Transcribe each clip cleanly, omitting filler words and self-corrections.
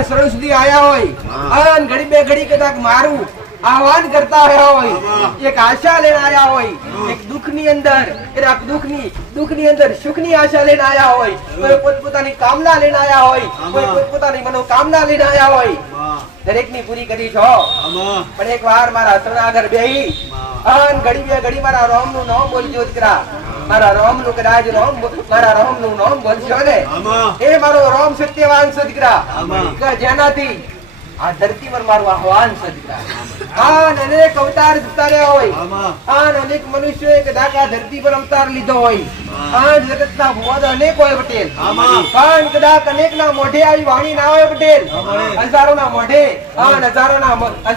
મારા શરણ સુધી આયા હોય અને ઘડી બે ઘડી કદાચ મારું આહવાન કરતા રહ્યા હોય, એક આશા લઈને આયા હોય, એક દુઃખની અંદર દુઃખની અંદર સુખની આશા લઈને આયા હોય, કોઈ પોતપોતાની કામના લઈને આયા હોય, કોઈ પોતપોતાની મનોકામના લઈને આયા હોય, દરેકની પૂરી કરી છો. પણ એક વાર મારા શરણાગર બેહી અને ઘડી બે ઘડી મારા રામનું નામ બોલજો દીકરા. મારા રામનું કદાચ મારા રામનું નામ બોલશો ને એ મારો રામ સત્યવાન છે દીકરા, જેનાથી આ ધરતી પર મારું આહવાન છે દીકરા. અનેક અવતાર જતા રહ્યા હોય, અનેક મનુષ્યોએ કદાચ આ ધરતી પર અવતાર લીધો હોય, જગતના ભુવા અનેક હોય પટેલ, પણ કદાચ અનેકના મોઢે આવી વાણી ના હોય પટેલ. હજારોના મોઢે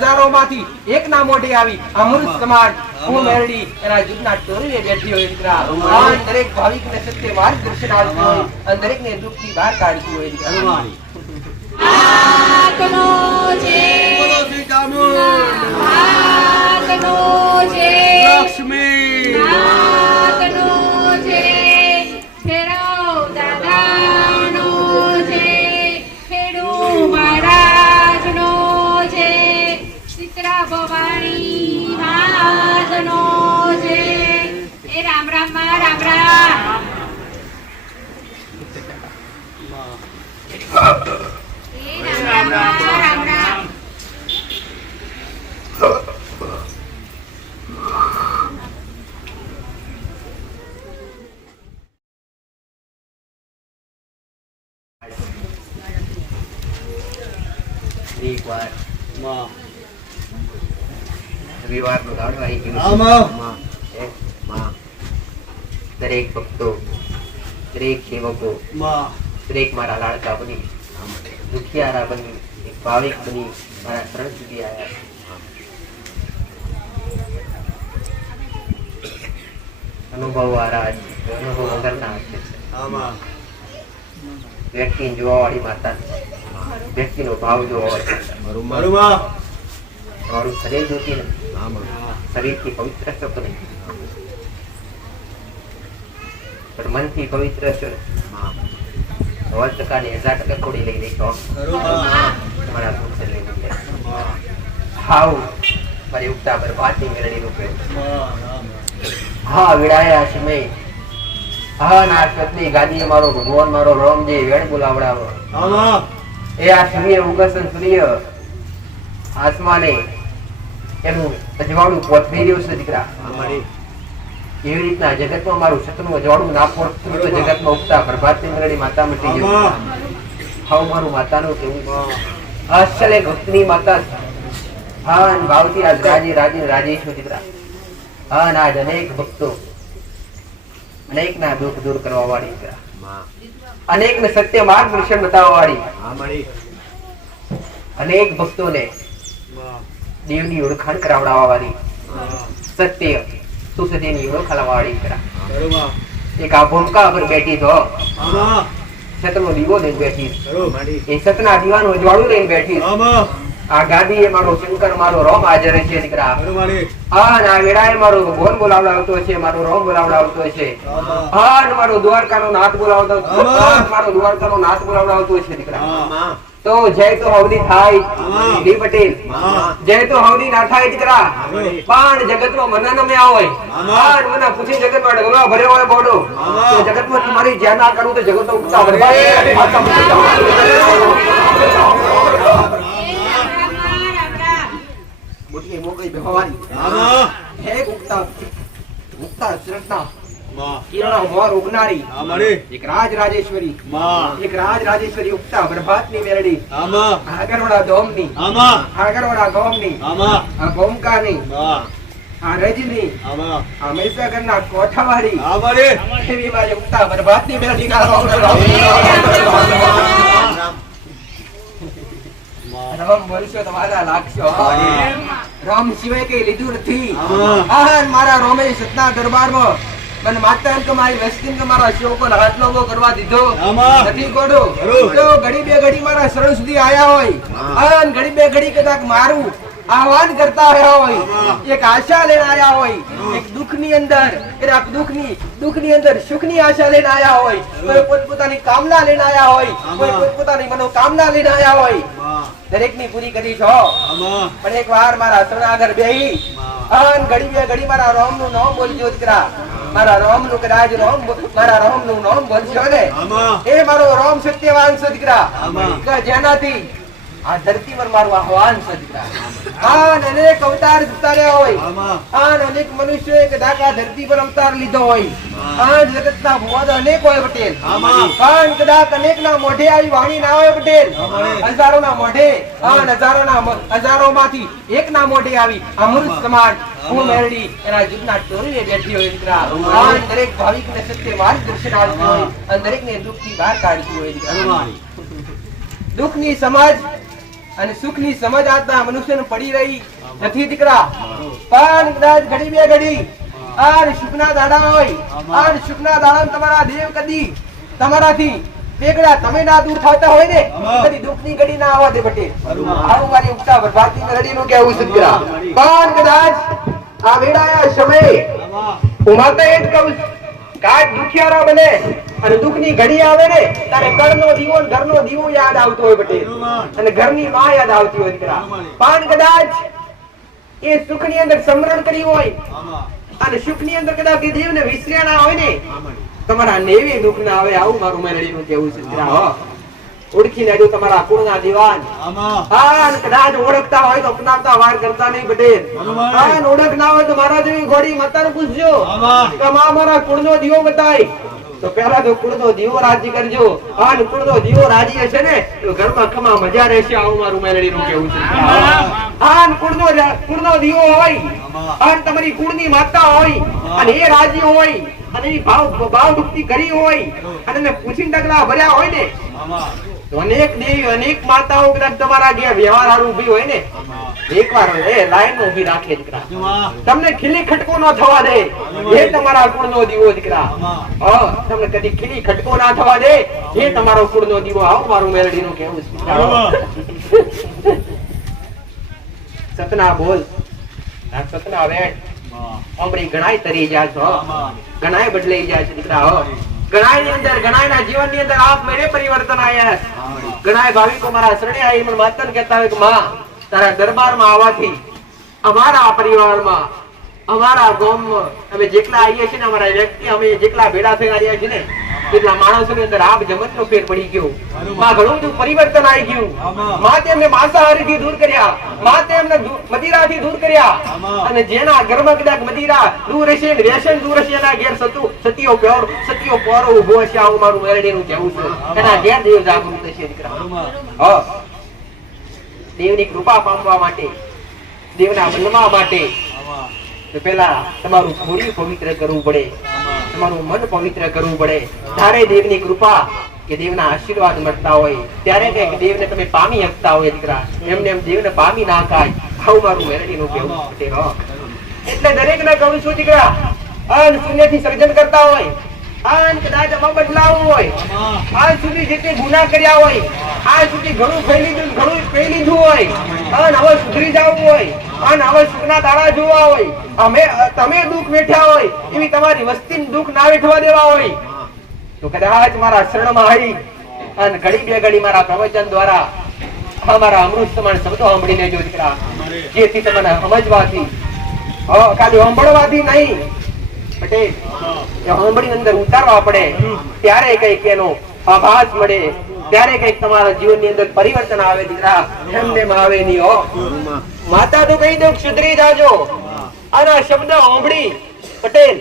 હજારોમાંથી એકના મોઢે આવી અમૃત સમાન હું મેરડી એના જુગના ટોરીએ બેઠી હોય દીકરા. દરેક ભાવિકને સત્ય માર્ગદર્શન આપતું હોય અને દરેકને દુઃખથી બહાર કાઢતું હોય દીકરા. આગનો છે આગનો છે લક્ષ્મી આગનો છે ફેરવ દાદાનો છે ખેડુ મહારાજનો છે ચિત્રા ભવાની માતનો છે. એ રામ રામ માં રામ રામ. રામ રામ રામ રામ. એકવાર માં રવિવારનો દાડો આવી ગયો. આમાં દરેક ભક્તો, દરેક સેવકો, માં દરેક મારા લાડકા બની, દુખિયારા બની, એક ભાવિક બની મારા શરણ સુધી આવ્યા. અનુભવ વાળા અનુભવ વગરના છે. આમાં વ્યક્તિને જોવા વાળી માતા, વ્યક્તિનો ભાવ જોવા વાળી માતા. મારું માં તમારું શરીર જોતી નથી, શરીરથી પવિત્ર છો તો નહીં, પણ મનથી પવિત્ર છો. 90% ને 1000% થોડી લઈ લઈશો તમારા પુરુષ લઈ લઈએ. હાવ મારી ઉગતા પર પાછી મેળવી રૂપે હા વિડાયા સમય હા ના સતની ગાદીએ મારો ભગવાન મારો રામ જે વેણ બોલાવડાવો. એ આ સૂર્ય ઉગસન સૂર્ય આસમાને એનું અજવાળું પોતરી રહ્યું છે દીકરા. એવી રીતના જગતમાં મારું સતનું અજવાળું ના પહોંચતું તો જગતમાં ઉગતા પ્રભાતની મેળવી માતા મટી ગયું. હાવ મારું માતાનું કેવું અસલ એક ભક્તની માતા હા ભાવથી આજ રાજેશ્વર દીકરા. હા આજ અનેક ભક્તો અનેક ના દુઃખ દૂર કરવા વાળી દીકરા, અનેક ને સત્ય માર્ગદર્શન બતાવવા વાળી, અનેક ભક્તોને દેવની ઓળખાણ કરાવડાવવા વાળી, સત્ય સુસત્યની ઓળખ લાવવા વાળી દીકરા. એક આ ભૂમકા પર બેઠી તો સતનો દીવો લઈને બેઠી, એ સતના દીવાનું અજવાળું લઈને બેઠી. આ ગાદી એ મારો શંકર મારો રોમ હાજર છે દીકરા. હા આ વેળાએ મારો ભગવાન બોલાવડાવતો છે, મારો રોમ બોલાવડાવતો છે. હા મારો દ્વારકાનો નાથ બોલાવતો, મારો દ્વારકાનો નાથ બોલાવડાવતો છે દીકરા. તો જય તો હવની થાય ડી પટેલ, જય તો હવની ના થાય દીકરા. પણ જગતમાં મના નમે હોય, હા મને પૂછી જગતમાં ડગલા ભર્યો હોય બોડો, તો જગતમાં તમારી જ્યાં ના કરું તો જગતનો ઉગતા બરબાદ. મોટી મોકળી ભવાની હે ઉગતા શ્રદ્ધા કિરણ મોર ઉગનારી એક રાજેશ્વરી, એક રાજેશ્વરી ઉગતા પ્રભાતની મેરડી, આગરવાડા ધોમની, આગરવાડા ગોમની, આ ગોમકાની, આ રજની, આ મહીસાગરના કોઠાવાડી એવી મારી ઉગતા પ્રભાતની મેરડી ના રામ બોલશો તમારા લાગશો. રામ સિવાય કઈ લીધું નથી. મારા રોમે સતના દરબારમાં મને માતા એમ કે મારી વસ્તી કે મારા શોકો હાથ લોગો કરવા દીધો નથી ગોડો. તો ઘડી બે ઘડી મારા શરણ સુધી આયા હોય અને ઘડી બે ઘડી કદાચ મારું આહવાન કરતા આવ્યા હોય, એક આશા લઈને આવ્યા હોય, એક દુઃખની અંદર દુઃખની અંદર સુખની આશા લઈને આવ્યા હોય, કોઈ પોતપોતાની કામના લઈને આવ્યા હોય, કોઈ પોતપોતાની મનોકામના લઈને આવ્યા હોય, દરેકની પૂરી કરી છો. પણ એક વાર મારા શરણાગર બેહી અન ઘડી બે ઘડી મારા રામનું નામ બોલજો દીકરા. મારા રામનું કદાચ મારા રામનું નામ બોલશો ને, એ મારો રામ સત્યવાન છે દીકરા, કે જેનાથી આ ધરતી પર મારું આહવાન છે દીકરા. અનેક અવતાર જતા રહ્યા હોય, અનેક મનુષ્યો એક ડાકા ધરતી પર અવતાર લીધો હોય, જગતના ભુવા તો અનેક હોય પટેલ, પણ કદાચ અનેક ના મોઢે આવી વાણી ના હોય પટેલ, હજારો ના મોઢે, હજારો માંથી એક ના મોઢે આવી અમૃત સમાન હું મેરડી એના જીવના ટોરીએ બેઠી હોય દીકરા. દરેક ભાવિક ને સત્ય માર્ગદર્શન આપતું હોય અને દરેક ને દુઃખ થી બહાર કાઢતું હોય દીકરા. દુઃખની સમજ અને સુખની સમજ આજના મનુષ્યને પડી રહી નથી દીકરા. પણ કદાચ ઘડી બે ઘડી આ સુખના દાડા હોય, આ સુખના દાડા તમારા દેવ કદી તમારાથી બેગડા તમે ના દૂર થતા હોય ને, કદી દુઃખની ઘડી ના આવવા દે પટેલ. આવું મારી ઉગતા ભારતી મેરડી નું કહેવું છે દીકરા. પણ કદાચ આ વેળાયા સમયે હું માતા એ જ કહું કાચ દુખિયારા બને અને દુઃખની ઘડી આવે ને ત્યારે ઘરનો દીવો ઘરનો દીવો યાદ આવતો હોય પટેલ, અને ઘરની માં યાદ આવતી હોય દીકરા. પણ કદાચ એ સુખની અંદર સમરણ કરી હોય અને સુખની અંદર કદાચ દેવને વિસર્યા ના હોય ને, તમારા નેવી દુઃખ ના આવે. આવું મારું મેરડીનું કહેવું છે દીકરા. ઓળખી લેજો તમારા કુળના દીવાન. કદાચ ઓળખતા હોય તો અપનાવતા વાર કરતા નહીં પટેલ. ઓળખ ના હોય તો મારા જેવી ઘોડી માતાને પૂછજો કે મારા કુળનો દીવો બતાય, તો પહેલા તો કુળનો દીવો રાજી કરજો. કુળનો દીવો રાજી હશે ને તો ઘરમાં ખમા મજા રહેશે. આવું મારું મેરડીનું કહેવું છે. કુળનો દીવો હોય, તમારી કુળની માતા હોય અને એ રાજી હોય અને એ ભાવ ભક્તિ કરી હોય અને એને પૂછી ડગલા ભર્યા હોય ને, તો અનેક દેવી અનેક માતાઓ કદાચ તમારા ઘેર વ્યવહાર હારું ઉભી હોય ને, એકવાર એ લાઈન માં ઉભી રાખે દીકરા. તમને ખીલી ખટકો ન થવા દે, એ તમારા કુળનો દીવો દીકરા. તમને કદી ખીલી ખટકો ના થવા દે, એ તમારો કુળનો દીવો. આવું મારું મેરડીનું કહેવું છે. સતના બોલ, સતના વેણ અમરી ગણાય તરી જાય છો, ગણાય બદલાઈ જાય છે દીકરા. ગણાય ની અંદર ગણાયના જીવન ની અંદર આપ મેરે પરિવર્તન આયા. ગણાય ભાવિકો મારા શરણે આવી મને માતન કહેતા હોય કે માં તારા દરબારમાં આવવાથી અમારા પરિવારમાં અમારા ગામમાં અમે જેટલા આવીએ છીએ ને, અમારા વ્યક્તિ અમે જેટલા ભેડા થઈને આવ્યા છીએ ને, એટલા માણસોની અંદર આપ જમતનો ફેર પડી ગયો. માં ઘણું બધું પરિવર્તન આવી ગયું. માં તેમને માંસાહારીથી દૂર કર્યા, માં તેમને મદિરાથી દૂર કર્યા, અને જેના ઘરમાં કદાચ મદિરા દૂર હશે, વ્યસન દૂર હશે, એના ઘેર સતીઓ પોરો ઉભો હશે. આવું મારું મેરડીનું કહેવું છે. એના ઘેર દેવ જાગૃત હશે દીકરા. દેવની કૃપા પામવા માટે, દેવના બનવા માટે પેલા તમારું ખોડી પવિત્ર કરવું પડે, તમારું મન પવિત્ર કરવું પડે. ત્યારે દેવની કૃપા કે દેવના આશીર્વાદ મળતા હોય, ત્યારે કઈક દેવને તમે પામી શકતા હોય દીકરા. એમને એમ દેવને પામી ના કાય. આવું મારું મેરડીનું કહેવું છે. એટલે દરેક ને કહું છું દીકરા, શૂન્ય થી સર્જન કરતા હોય, કદાચ આમાં બદલાવું હોય, આજ સુધી જે તે ગુના કર્યા હોય, આજ સુધી ઘણું ખાઈ લીધું હોય, હવે સુધરી જવું હોય, હવે સુખના દાડા જોવા હોય, તમે દુઃખ વેઠ્યા હોય, એવી તમારી વસ્તી દુઃખ ના વેઠવા દેવા હોય, તો કદાચ મારા શરણમાં આવી અને ઘડી બે ઘડી મારા પ્રવચન દ્વારા અમારા અમૃત સમાન શબ્દો સાંભળી લેજો દીકરા. જેથી તમને સમજવાથી, ખાલી સાંભળવાથી નહીં પટેલ, સાંભળી અંદર ઉતારવા પડે, ત્યારે કઈક એનો આભાસ મળે, ત્યારે કઈક તમારા જીવન ની અંદર પરિવર્તન આવે દીકરા. એમને આવે નહીં. માતા તો કહી દઉં સુધરી જાજો. આના શબ્દ સાંભળી પટેલ,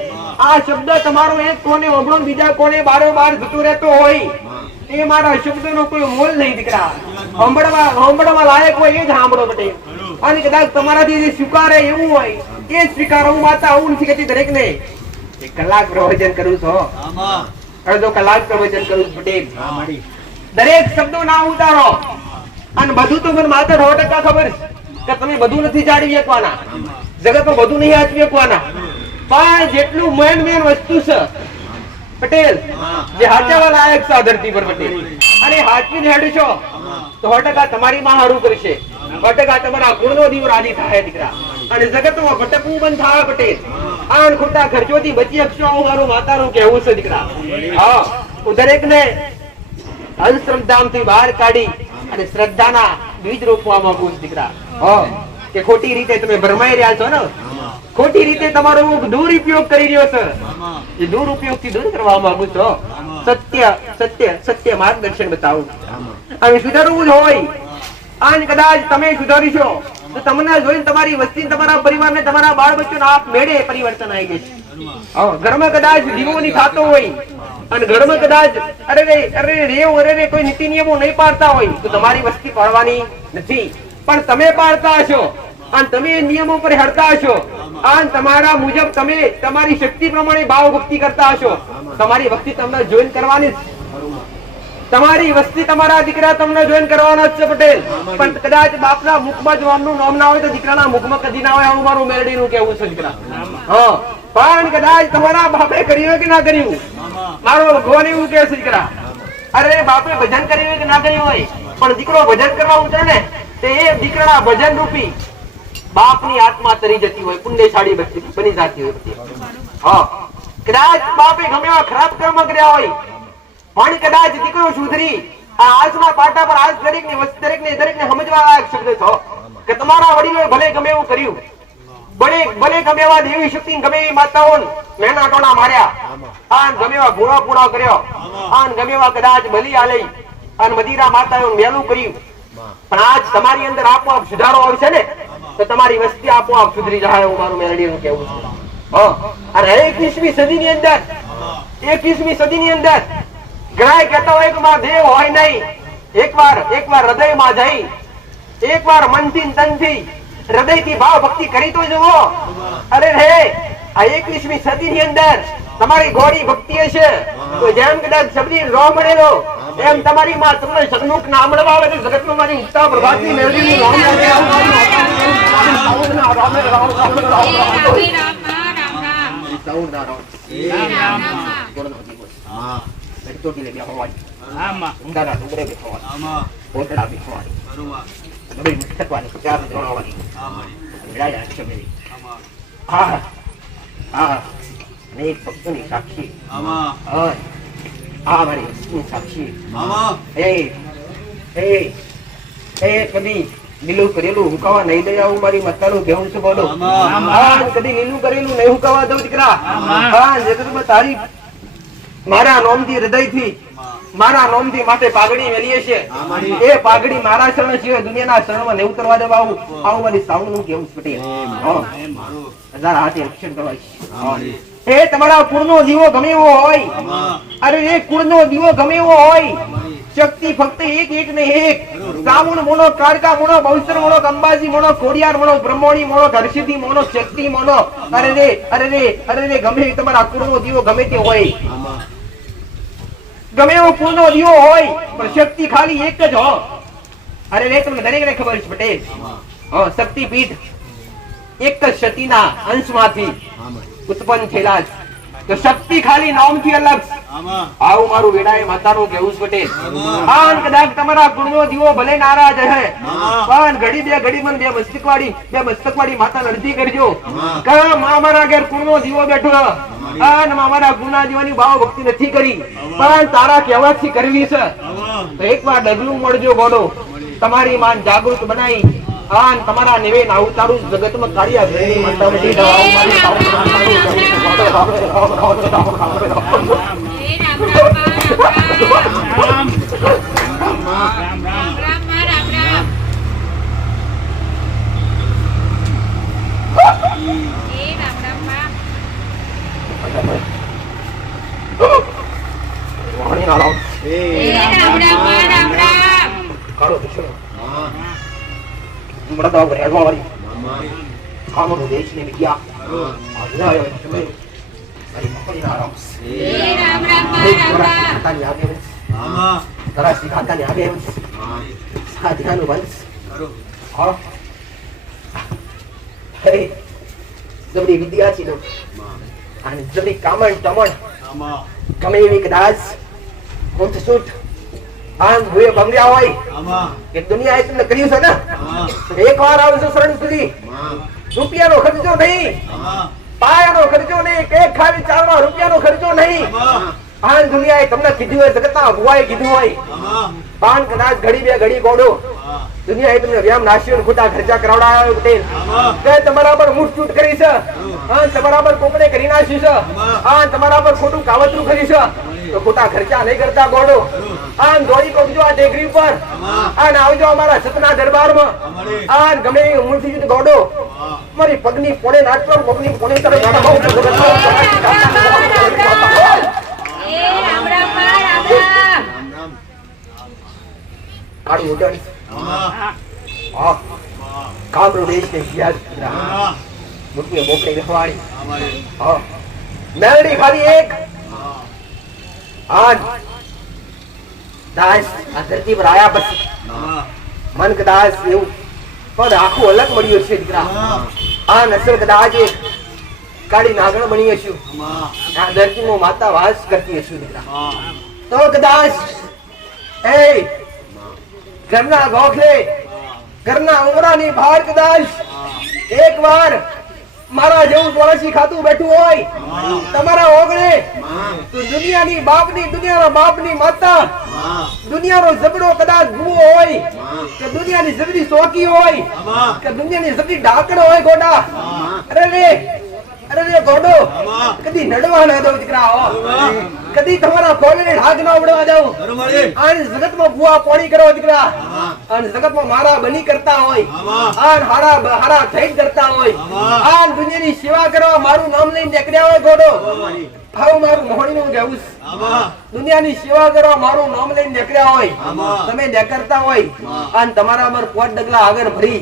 આ શબ્દ તમારો એક કોને સાંભળો, બીજા કોને બારોબાર જતો રહેતો હોય, એ મારા શબ્દ નો કોઈ મોલ નહીં દીકરા. સાંભળવા લાયક હોય એ જ સાંભળો પટેલ. અને કદાચ તમારાથી જે સ્વીકારે એવું હોય એ સ્વીકારો. હું માતા આવું નથી કહેતી દરેક ને. કલાક પ્રવચન કરું છું, અડધો કલાક પ્રવચન કરું છું પટેલ. દરેક શબ્દો ના ઉતારો. અને બધું તો મને માત્ર 100% ખબર કે તમે બધું નથી જાળવી શકવાના, જગતમાં બધું નહીં હાચવી શકવાના, પણ જેટલું મેન વસ્તુ છે પટેલ, જે હાચવા લાયક છે ધરતી પર પટેલ, અને હાચવીને હેડશો તો 100% તમારી માં હારું કરશે, 100% તમારા ગુણનો દીવો રાજી થાય દીકરા. અને જગતમાં ભટકવું બંધ થાય પટેલ. આન ખોટા ખર્ચોથી બચી શકશો આવું મારું માતાનું કહેવું છે દીકરા. હા, હું દરેકને અંધશ્રદ્ધામાંથી બહાર કાઢી અને શ્રદ્ધાના બીજ રોપવા માંગુ છું દીકરા. હા, કે ખોટી રીતે તમે ભરમાઈ રહ્યા છો ને, ખોટી રીતે તમારો દુરુપયોગ કરી રહ્યો છે, એ દુરુપયોગથી દૂર કરવા માંગુ છો. સત્ય સત્ય સત્ય માર્ગદર્શન બતાવું. અને સુધારવું જ હોય, અને કદાચ તમે સુધારીશો તો તમને જોઈને તમારી વસ્તી, તમારા પરિવારને, તમારા બાળ બચ્ચોને આપ મેળે પરિવર્તન આવી જશે. ઘરમાં કદાચ દીવોની થતો હોય અને ઘરમાં કદાચ અરે કોઈ નીતિ નિયમો નહીં પાડતા હોય તો તમારી વસ્તી પાડવાની નથી, પણ તમે પાડતા હશો અને તમે નિયમો પર હેડતા હશો અને તમારા મુજબ તમે તમારી શક્તિ પ્રમાણે ભાવ ભક્તિ કરતા હશો, તમારી વસ્તી તમને જોઈન કરવાની જ. તમારી વસ્તી, તમારા દીકરા તમને જોઈન કરવાના જ છે પટેલ. પણ કદાચ બાપના મુખમાં જ વામનું નામ ના હોય તો દીકરાના મુખમાં કદી ના હોય, આવું મારું મેલડીનું કહેવું છે દીકરા. હા, પણ કદાચ તમારા બાપે કર્યું કે ના કર્યું, મારો ભગવાન એવું કહે છે દીકરા, અરે બાપે ભજન કર્યું કે ના કર્યું હોય, પણ દીકરો ભજન કરવા ઉતરે ને તે એ દીકરાના ભજન રૂપી બાપની આત્મા તરી જતી હોય, પુણ્યશાળી બની જતી હોય. હા, કદાચ બાપે ગમે એવા ખરાબ કર્મ કર્યા હોય પણ કદાચ દીકરો સુધરી આ આજના પાટા પર આજ દરેકને સમજવા લાયક શબ્દ છો કે તમારા વડીલોએ ભલે ગમે એવું કર્યું, ભલે ગમે એવા દેવી શક્તિ, ગમે એવી માતાઓ મેના ટોણા માર્યા, આન ગમે એવા ગુણો પૂરા કર્યો, આન ગમે એવા કદાચ બલી આલી અને મદિરા માતાઓ મેલું કર્યું, પણ આજ તમારી અંદર આપોઆપ સુધારો આવશે ને તો તમારી વસ્તી આપોઆપ સુધરી જાય, એવું મારું મેલડીનું કહેવું છે. અને 21મી સદીની અંદર 21મી સદીની અંદર ઘણા કહેતા હોય કે મારા દેવ હોય નહીં, એકવાર હૃદયમાં જઈ, એકવાર મનથી તનથી હૃદયથી ભાવ ભક્તિ કરી તો જુઓ. અરે રે, આ 21મી સદીની અંદર તમારી ગોળી ભક્તિ હશે તો જેમ કદાચ શબરી રો મળેલો એમ તમારી માં તમને સન્મુખ ના મળવા આવે તો જગતમાં મારી ઉત્તા પ્રભાતની મેળવીનું સાક્ષી સાક્ષી કદી લીલું કરેલું હુકાવા નહીં દઈ આવું મારી માતાનું કહેવું છે. બોલો, કદી લીલું કરેલું નહીં હુકાવા દઉં દીકરા. તારી મારા નોમથી હૃદયથી મારા નોમથી માથે પાઘડી મેલીએ છે, એ પાઘડી મારા શરણ સિવાય દુનિયાના શરણમાં નહીં ઉતરવા દેવા આવું મારી સાઉન્ડનું કહેવું છે પટેલ. હજાર હાથે રક્ષણ કરવા એ તમારા કુળનો દીવો ગમે એવો હોય, અરે એ કુળનો દીવો ગમે એવો હોય, શક્તિ ફક્ત એક ને એક, સામુણ મોનો, કાળકા મોનો, બહુચર મોનો, અંબાજી મોનો, કોડિયાર મોનો, બ્રહ્મોણી મોનો, ધરસિદ્ધિ મોનો, શક્તિ મોનો, અરે રે ગમે તમારા કુળનો દીવો ગમે તે હોય, ગમે એવો કુળનો દીવો હોય પણ શક્તિ ખાલી એક જ હો. અરે રે તમને દરેકને ખબર છે પટેલ, શક્તિપીઠ એક જ સતીના અંશમાંથી ઉત્પન્ન થયેલા છે, તો શક્તિ ખાલી નામથી અલગ. આવું મારું વેડાએ માતાનું કહેવું છે પટેલ. કદાચ તમારા ગુણનો દીવો ભલે નારાજ હે પણ ઘડી મને બે મસ્તકવાળી માતા અરજી કરજો કે મારા ઘેર ગુણનો દીવો બેઠો અને મારા ગુના દીવાની ભાવ ભક્તિ નથી કરી પણ તારા કહેવાથી કરવી છે તો એકવાર ડગલું મળજો ગોડો, તમારી માન જાગૃત બનાવી આન તમારા નિવેન અવતારું જગતમાં કાઢ્યા ભેરી માતા મટી દવાઓ મારી બડા તો રેડવા વાળી કામો દેશ ને વિદ્યા આયો છે મારી મકડી ના રામ એ રામ રામ તાની આગે આમાં તરા સિખાતા ને આગે સાધ્યાનું વંશ કરો હા હે જબરી વિદ્યા છે અને જબરી કામણ ટમણ આમાં ગમે એવી કદાચ કોંત સૂટ આમ ભૂએ ભંગ્યા હોય આમાં કે દુનિયાએ તમને કર્યું છે ને આમાં એકવાર આવજો શરણ સુધી રૂપિયાનો ખર્ચો નહીં આમાં પાયાનો ખર્ચો નહીં કેક ખાવી ચાલવા રૂપિયાનો ખર્ચો નહીં આમાં આ દુનિયાએ તમને કીધું હોય જગતના ભુવાએ કીધું હોય આમાં પાન કદાચ ઘડી બે ઘડી ગોડો દુનિયાએ તમને વ્યામ નાશ્યો ને ખોટા ખર્ચા કરાવડાવ્યા હોય પટેલ આમાં કે તમારા પર મૂઠ કરી છે હા તમારા પર કોકડે કરી નાખ્યું છે હા તમારા પર ખોટું કાવતરું કરી છે તો ખોટા ખર્ચા નહીં કરતા ગોડો આ દોડી કોકજો આ ટેકરી ઉપર આ આવજો અમારા સતના દરબારમાં આ ગમે એ મૂર્તિ યુદ્ધ ગોડો મારી પગની પોણે નાચતો પગની પોણે તરફ એ રામ રામ રામ રામ આડું ઉડન આમાં આ કામરો દેશ કે યાદ આમાં મુકને મોકલી રખવાડી અમારે હા મેલડી ખાલી એક આજ દાસ આ ધરતી પર આયા પછી આમાં મન કદાચ એવું પણ આખું અલગ મળ્યું છે દીકરા આ નસલ કદાચ એક કાળી નાગણ બની હશું આમાં આ ધરતીમાં માતા વાસ કરતી હશું દીકરા આમાં તો કદાચ એ ઘરના ગોખલે ઘરના ઉમરાની બહાર કદાચ એકવાર મારા જેવું ચોરસી ખાતું બેઠું હોય તમારા ઓગણે તો દુનિયાના બાપની માતા દુનિયાનો ઝઘડો કદાચ ભૂવો હોય કે દુનિયાની ઝઘડી સોકી હોય કે દુનિયાની ઝઘડી ડાકડ હોય ગોડા અરે રે ગોડો કદી નડવા ના દો દીકરા હો કદી તમારા કોલને ઢાક ના ઉડવા દઉં આ જગતમાં ભૂવા પોણી કરો દીકરા અને જગતમાં મારા બની કરતા હોય આ હારા થઈ કરતા હોય આ દુનિયાની સેવા કરવા મારું નામ લઈને નીકળ્યા હોય ગોડો આવું મારું મોહણીનું કહેવું છે દુનિયાની સેવા કરવા મારું નામ લઈને નીકળ્યા હોય તમે નીકળતા હોય અને તમારા પર પોટ ડગલા આગળ ભરી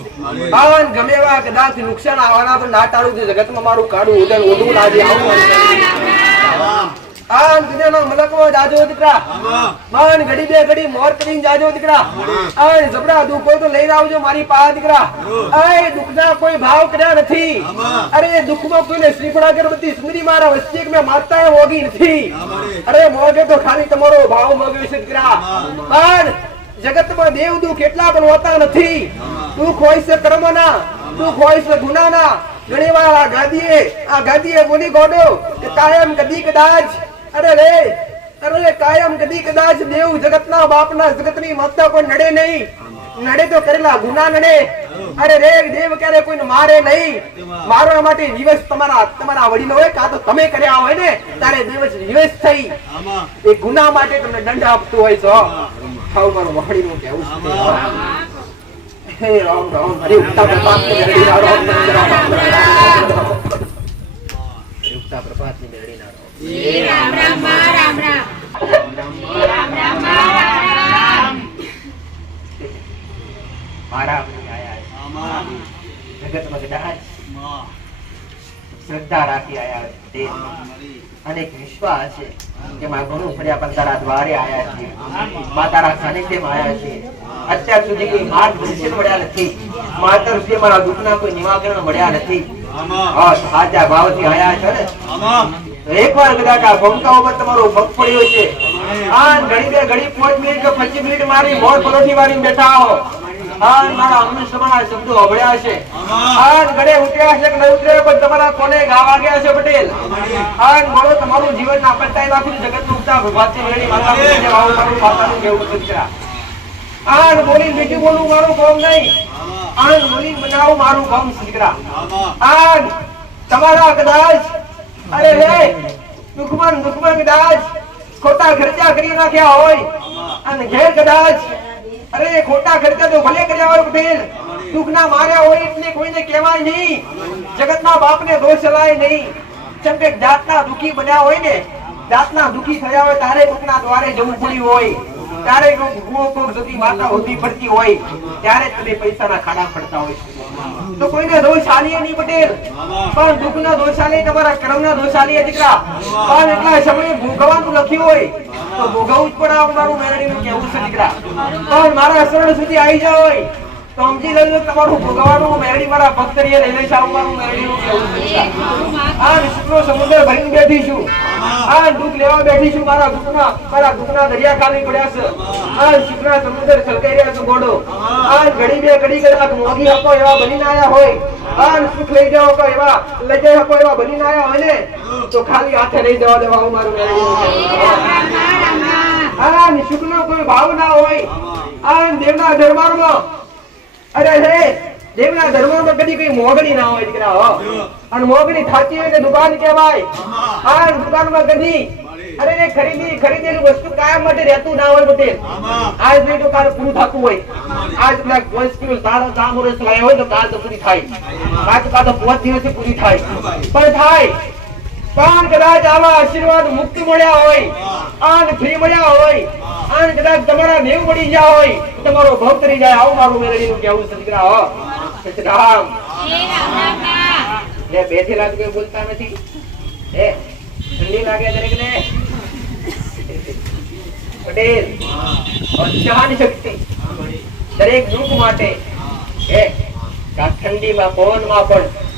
આન ગમે એવા કદાચ નુકસાન આવવાના તો ના ટાળું છું જગતમાં મારું કાઢું ઉડન ઓઢું લાગે આવું આ દુનિયાનો મલકમાં જાજો દીકરા માન ઘડી બે ઘડી મોર કરીને જાજો દીકરા આ જબડા દુઃખ હોય તો લઈને આવજો મારી પાસે દીકરા આ દુઃખના કોઈ ભાવ કર્યા નથી અરે દુઃખમાં કોઈને શ્રીફળ અગરબત્તી સુંદરી મારા વચ્ચે મેં માતા ઓગી નથી અરે મોગે તો ખાલી તમારો ભાવ મોગ્યો છે દીકરા પણ જગતમાં દેવ દુઃખ એટલા પણ હોતા નથી દુઃખ હોય છે કર્મના દુઃખ હોય છે ગુનાના ઘણી વાર આ ગાદીએ બોલી ગોડો કે કાયમ કદી કદાચ અરે કાયમ કદી કદાચ દેવ જગતના બાપના જગતની માતા કોઈ નડે નહીં નડે તો કરેલા ગુના નડે અરે રે દેવ ક્યારે કોઈને મારે નહીં મારવા માટે દિવસ તમારા વડીલો હોય કાં તો તમે કર્યા હોય ને તારે દિવસ થઈ એ ગુના માટે તમને દંડ આપતું હોય છો ખાવ મારું વખડીનું કહેવું છે હે રામ રામ હરે ઉત્તા પ્રભાતની મેળડી ના રામ ઉત્તા પ્રભાતની મેળડી ના એ રામ રામ રામ રામ રામ રામ રામ મારા આયા જગતમાં કદાચ શ્રદ્ધા રાખી આયા છે અનેક વિશ્વાસ છે કે માં ઘણું ફર્યા પણ તારા દ્વારે આયા છે માતારા સાનિધ્યમાં આયા છે અત્યાર સુધી કોઈ માર્ગદર્શન મળ્યા નથી માતા સુધી મારા દુઃખના કોઈ નિવારણ મળ્યા નથી સાચા ભાવથી આયા છે ને એકવાર કદાચ આ ભમકા ઉપર તમારો ભગ પડ્યો છે આ ઘડી બે ઘડી 5 મિનિટ કે 25 મિનિટ મારી મોર પલોઠી વાળી બેઠા હો આ મારા અનુસમાના શબ્દો અભળ્યા છે આ ઘડે ઉતર્યા છે કે ન ઉતર્યા પણ તમારા કોને ગાવા ગયા છે પટેલ આ બોલો તમારું જીવન ના પટાઈ નાખ્યું જગતનું ઉત્તા ભગવાનની વેણી માતા જે આવું મારું માતાનું કેવું દીકરા આ બોલી બીજું બોલું મારું કામ નહીં આ બોલી બનાવું મારું કામ દીકરા આ તમારા કદાચ અરે રે દુખમન કદાચ ખોટા ખર્ચા કરી નાખ્યા હોય અને ઘેર કદાચ અરે ખોટા ખર્ચા તો ભલે કર્યા હોય પટેલ દુઃખના માર્યા હોય એટલે કોઈને કહેવાય નહીં જગતના બાપને દોષ ચલાય નહીં જેમ કે જાતના દુખી બન્યા હોય ને જાતના દુખી થયા હોય તારે દુઃખના દ્વારે જવું પડ્યું હોય ત્યારે કોક જતી માતા હોતી પડતી હોય ત્યારે તમે પૈસાના ખાડા પડતા હોય તો કોઈને દોષાલી નહીં પટેલ પણ દુઃખના દોષાલી તમારા કર્મના દોષાલી દીકરા પણ એટલા સમયે ભોગવવાનું લખ્યું હોય તો ભોગવવું જ પડે મારું મેરડીનું કહેવું છે દીકરા પણ મારા શરણ સુધી આવી જાય હોય સમજી લેજો તમારું ભોગવાનું મેરડી મારા ભક્તરીએ લઈને આવવાનું મેરડીનું કેવું છે આ વિશ્વનો સમુદ્ર ભરીને બેઠી છું આ દુઃખ લેવા બેઠી છું મારા દુઃખના દરિયા ખાલી પડ્યા છે આ સુખના સમુદ્ર છલકાઈ રહ્યા છે ગોડો આ ઘડી બે ઘડી કદાચ મોગી હકો એવા બનીને આયા હોય આ સુખ લઈ જાઓ કે એવા લઈ જઈ હકો એવા બનીને આયા હોય ને તો ખાલી હાથે લઈ જવા દેવા હું મારું આ સુખનો કોઈ ભાવ ના હોય આ દેવના દરબારમાં અરે હે દેવના દરબારમાં કદી કોઈ મોગણી ના હોય દીકરા હો અને મોગણી થાતી હોય ને દુકાન કહેવાય આ દુકાનમાં કદી અરે રે ખરીદેલું વસ્તુ કાયમ માટે રહેતું ના હોય બટેલ આજ નહીં તો કાલ પૂરું થતું હોય આજ પેલા 5 કિલો સારા કામ વર્ષ લાયા હોય તો કાલ તો પૂરી થાય કાલ તો 5 દિવસે પૂરી થાય પણ થાય પણ કદાચ આવા આશીર્વાદ મુક્ત મળ્યા હોય આન ફ્રી મળ્યા હોય આન કદાચ તમારા દેવ મળી ગયા હોય તમારો ભવ કરી જાય આવું મારું મેરડીનું કહેવું છે દીકરા હો સચરામ લે બેઠેલા તો કોઈ બોલતા નથી હે ઠંડી લાગે દરેકને પટેલ સહન શક્તિ દરેક દુઃખ માટે હે ઠંડીમાં પવનમાં પણ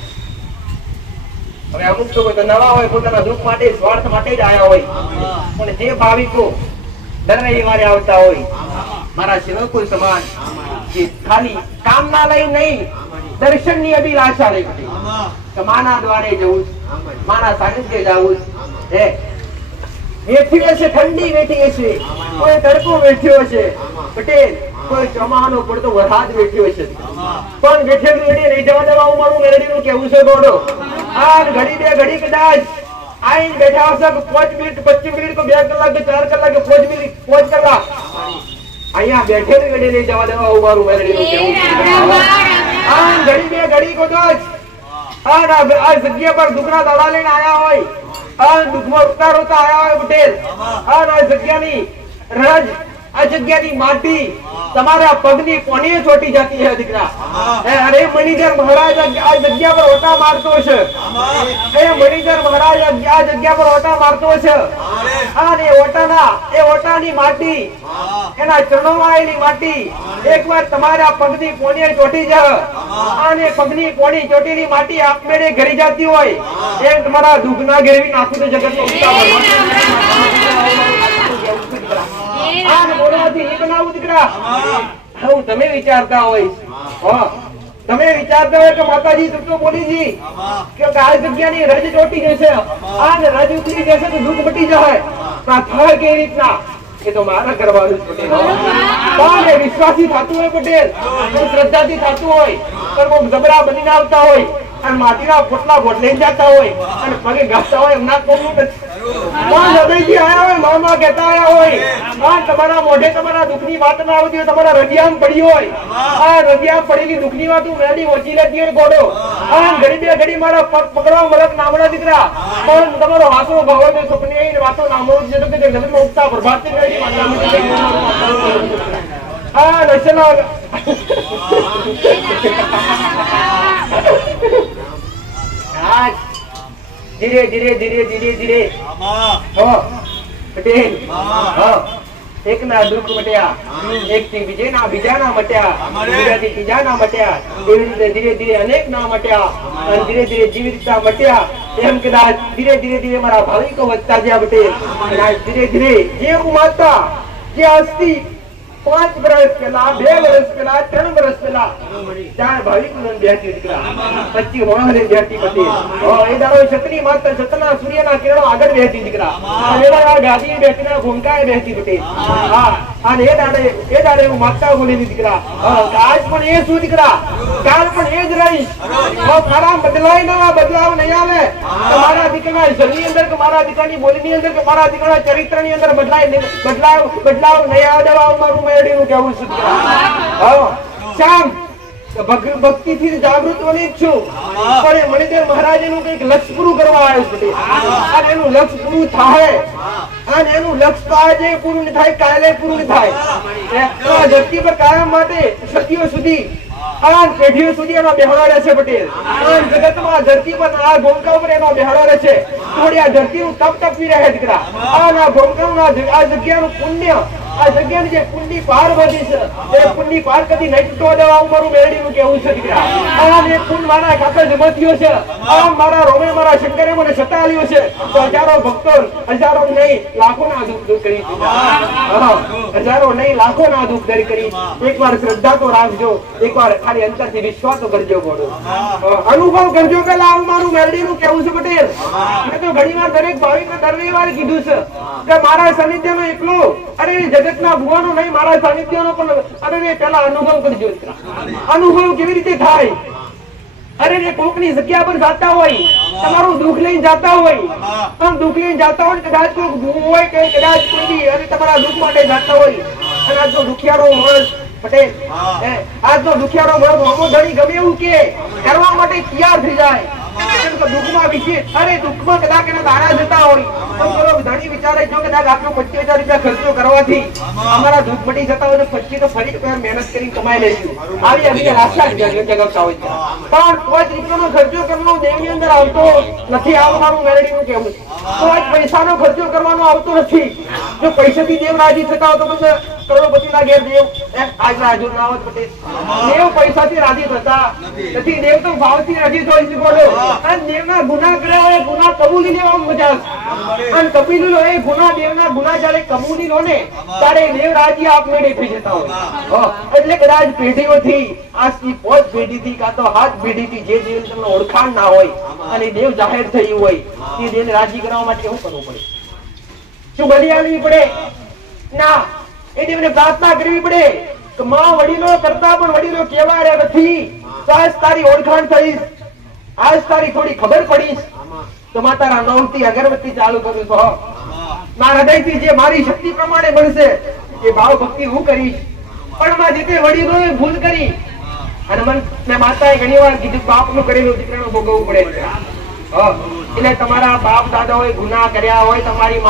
હવે અમુક લોકો તો નવા હોય પોતાના દુઃખ માટે સ્વાર્થ માટે જ આયા હોય પણ જે ભાવિકો દર રવિવારે આવતા હોય મારા સેવકો સમાન જે ખાલી કામના લઈ નહીં દર્શનની અભિલાષા લઈ કે માના દ્વારે જવું માના સાનિધ્ય જવું હે વેઠી હશે ઠંડી વેઠી હશે કોઈ તડકો વેઠ્યો હશે પટેલ કોઈ ચોમાહાનો પડતો વરસાદ વેઠ્યો હશે પણ વેઠેલું એડી નહીં જવા દેવા હું મારું મેરડીનું કેવું છે ગોડો આ ઘડી બે ઘડી કદાચ આઈને બેઠા હશે 5 મિનિટ 25 મિનિટ કો 2 કલાક કે 4 કલાક કે 5 મિનિટ 5 કલાક અહીંયા બેઠેલું એડી નહીં જવા દેવા હું મારું મેરડીનું કેવું છે આ ઘડી બે ઘડી કદાચ આ જગ્યા પર દુખના દાડા લઈને આયા હોય આ દુખમાં રોતા રોતા આયા હોય પટેલ આ જગ્યાની રજ આ જગ્યાની માટી તમારા પગની કોણીએ ચોટી જતી છે દીકરા અરે મણિધર મહારાજ આ જગ્યા પર ઓટા મારતો છે એ મણિધર મહારાજ આ જગ્યા પર ઓટા મારતો છે અને એ ઓટાની માટી એના ચરણોમાં આવેલી માટી એકવાર તમારા પગની કોણીએ ચોટી જાય અને પગની કોણી ચોટેલી માટી આપમેળે ઘરી જતી હોય એમ તમારા દુઃખ ના ઘેરવી નાખું તો જગતનો ઉત્તાપ આને બોલવાથી એ બનાવું દીકરા હું તમે વિચારતા હોય તમે વિચારતા હોય કે માતાજી તું તો બોલીજી કે આ જગ્યાની રજ ચોટી જશે આને રજ ઉતરી જશે તો દુઃખ મટી જાય પણ થાય કેવી રીતના એ તો મારા કરવાનું જ પટેલ પણ વિશ્વાસી થતું હોય પટેલ શ્રદ્ધાથી થતું હોય પણ જબરા બનીને આવતા હોય અને માટીના પોટલા બોટલે જતા હોય અને પગે ઘાસતા હોય એમના કોમનું હૃદયથી આયા હોય મામા કહેતા આયા હોય તમારા મોઢે તમારા દુઃખની વાત ના આવતી હોય તમારા હૃદયામ પડી હોય આ હૃદયામ પડેલી દુઃખની વાત મેડી ઓછી લેતી હોય ગોડો ઘડી બે ઘડી મારા પગ પકડવા મળક નામડા દીકરા પણ તમારો હાથો ભાવ સપને વાતો નામો જગતમાં ઉગતા પ્રભાત આ નશના ધીરે ધીરે ધીરે ધીરે ધીરે પટેલ એક ના દુઃખ મટ્યા એક થી બીજા ના મટ્યા બીજાથી ત્રીજા ના મટ્યા એવી રીતે ધીરે ધીરે અનેક ના મટ્યા અને ધીરે ધીરે જીવિતતા મટ્યા એમ કદાચ ધીરે ધીરે ધીરે મારા ભાવિકો વધતા ગયા પટેલ ધીરે ધીરે જે હું માનતા જે આજથી 5 વર્ષ પહેલા 2 વર્ષ પહેલા 3 વર્ષ પહેલા ચાર ભાવિક બેઠી દીકરા 25 વર્ષે બેઠી પટેલ એ દાડો છત્રી માત્ર છતના સૂર્યના કિરણો આગળ બેઠી દીકરા એ દાડા ગાદી બેઠીના ભૂમકાએ બેઠી પટેલ અને એ દાડે હું માતા બોલેલી દીકરા આજ પણ એ શું દીકરા કાલ પણ એ જ રહીશ મારા બદલાય ના બદલાવ નહીં આવે મારા દીકરાના શરીરની અંદર કે મારા દીકરાની બોલીની અંદર કે મારા દીકરાના ચરિત્રની અંદર બદલાવ નહીં આવે દેવા મારું મેરડીનું કહેવું છે શ્યામ ભક્તિ થી જાગૃત બની જ છું પણ એ મણિદેવ મહારાજ એનું કઈક લક્ષ્ય પૂરું કરવા આવ્યું છે અને એનું લક્ષ્ય પૂરું થાય અને એનું લક્ષ્ય તો આજે પૂરું થાય કાલે પૂરું થાય ધરતી પર કાયમ માટે સદીઓ સુધી પેઢીઓ સુધી એનો બેહાડો રહેશે પટેલ જગતમાં ધરતી પર આ ભૂમિકા ઉપર એનો બેહાડો રહેશે થોડી આ ધરતી નું તપ તપી રહે દીકરા આ ભૂમિકા આ જગ્યાનું પુણ્ય આ જગ્યાની જે પુણ્યની પાર વધી છે એ પુણ્યની પાર કદી નહીં તૂટવા દેવા આવું મારું મેળડીનું કહેવું છે દીકરા. આ મેં પુણ્ય મારા ખાતે જમા થયો છે. આ મારા રોમે મારા શંકરે મને સતાવ્યો છે. તો હજારો ભક્તો, હજારો નહીં લાખોના દુઃખ દૂર કરી દીધા. હજારો નહીં લાખોના દુઃખ દૂર કરી. એકવાર શ્રદ્ધા તો રાખજો, એકવાર ખાલી અંતરથી વિશ્વાસ તો કરજો. બોલો અનુભવ કરજો કે આવું મારું મેળડીનું કહેવું છે પટેલ. મેં તો ઘણીવાર દરેક ભાવિકને દર રવિવારે કીધું છે કે મારા સાનિધ્યનો એકલો અરે જગતના ભુવાનો નહીં, મારા સાનિધ્યનો પણ અરે પેલા અનુભવ કરજો. અનુભવ કેવી રીતે થાય? અરે રે કોકની જગ્યા પર જાતા હોય, તમારું દુઃખ લઈને જાતા હોય, આમ દુઃખ લઈને જાતા હોય, કદાચ કોઈ ગુમ હોય કે કદાચ કોઈ અને તમારા દુઃખ માટે જાતા હોય, અને આજનો દુખિયારો માણસ પટેલ, આજનો દુખિયારો માણસ અમો ધણી ગમે એવું કે કરવા માટે તૈયાર થઈ જાય. દુઃખમાં વિશે અરે દુઃખમાં કદાચ એના દાણા જતા હોય, ધણી વિચારે જો કદાચ આટલો 25,000 રૂપિયા ખર્ચો કરવાથી અમારા દુઃખ મટી જતા હોય તો પછી તો ફરી મહેનત કરીને કમાઈ લઈશું, આવી અમને આશા જગાવતા હોય. પણ કોઈ રૂપિયાનો ખર્ચો કરવાનો દેવની અંદર આવતો નથી. આવું મારું મેળડીનું કહેવું. કોઈ પૈસાનો ખર્ચો કરવાનો આવતો નથી. જો પૈસાથી દેવ રાજી થતા હોય તો પછી કરોડપતિના ઘેર દેવ આજના હાજર ના આવત પટેલ. દેવ પૈસાથી રાજી થતા નથી. દેવ તો ભાવથી રાજી થઈ છે. બોલો દેવના ગુના કર્યા હોય, ગુના કબૂલી લેવા મજા. અને કબીલ લો એ ગુના, દેવના ગુના જયારે કબૂલી લો ને ત્યારે દેવ રાજી આપમેળે થઈ જતા હોય. એટલે કદાચ પેઢીઓથી આજથી 5 પેઢીથી કાં તો 7 પેઢીથી જે દેવ તમને ઓળખાણ ના હોય અને દેવ જાહેર થયું હોય તે દેવને રાજી કરવા માટે શું કરવું પડે? શું બલી આવવી પડે? ના, એ દેવને પ્રાર્થના કરવી પડે કે માં વડીલો કરતા પણ વડીલો કેવા રહ્યા નથી, તો આજ તારી ઓળખાણ થઈશ, આજ તારી થોડી ખબર પડીશ તો માતાના નામથી અગરબત્તી ચાલુ કરું તો મારા હૃદયથી જે મારી શક્તિ પ્રમાણે બનશે એ ભાવ ભક્તિ હું કરીશ. પણ માં જે તે વડીલોએ ભૂલ કરી અને મને માતાએ ઘણીવાર કીધું બાપનું કરેલું દીકરાનું ભોગવવું પડે. એટલે તમારા બાપ દાદાઓએ ગુના કર્યા હોય, તમારી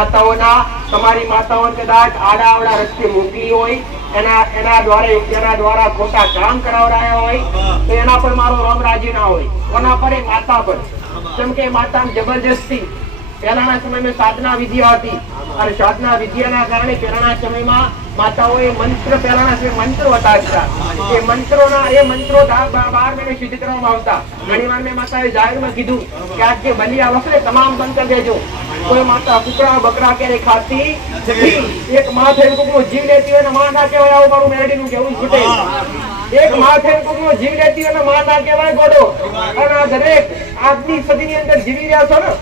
માતાઓ કદાચ આડા આવડા રસ્તે મોકલી હોય, એના દ્વારા ખોટા કામ કરાવડાયા હોય તો એના પર મારો રામ રાજી ના હોય. કોના પર? એ માતા પર. કેમ કે માતા જબરજસ્તી પહેલાના સમયમાં સાધના વિદ્યા હતી અને સાધના વિદ્યાના કારણે પહેલાના સમયમાં માતાઓએ મંત્ર, પહેલાના સમય મંત્રો હતા. એ મંત્રો 12 મહિને સિદ્ધ કરવામાં આવતા. ઘણીવાર મેં માતાએ જાહેરમાં કીધું કે આજ જે બલિયા વખતે તમામ બંધ કરી દેજો. કોઈ માતા કુકડા બકરા ક્યારે ખાતી નથી. એક માથે કોકનો જીવ લેતી હોય ને માં ના કહેવાય. આવું મારું મેરડીનું કહેવું છૂટે. એક માથે કોકનો જીવ લેતી હોય ને માં ના કહેવાય ગોડો. અને આ દરેક આજની સદીની અંદર જીવી રહ્યા છો ને,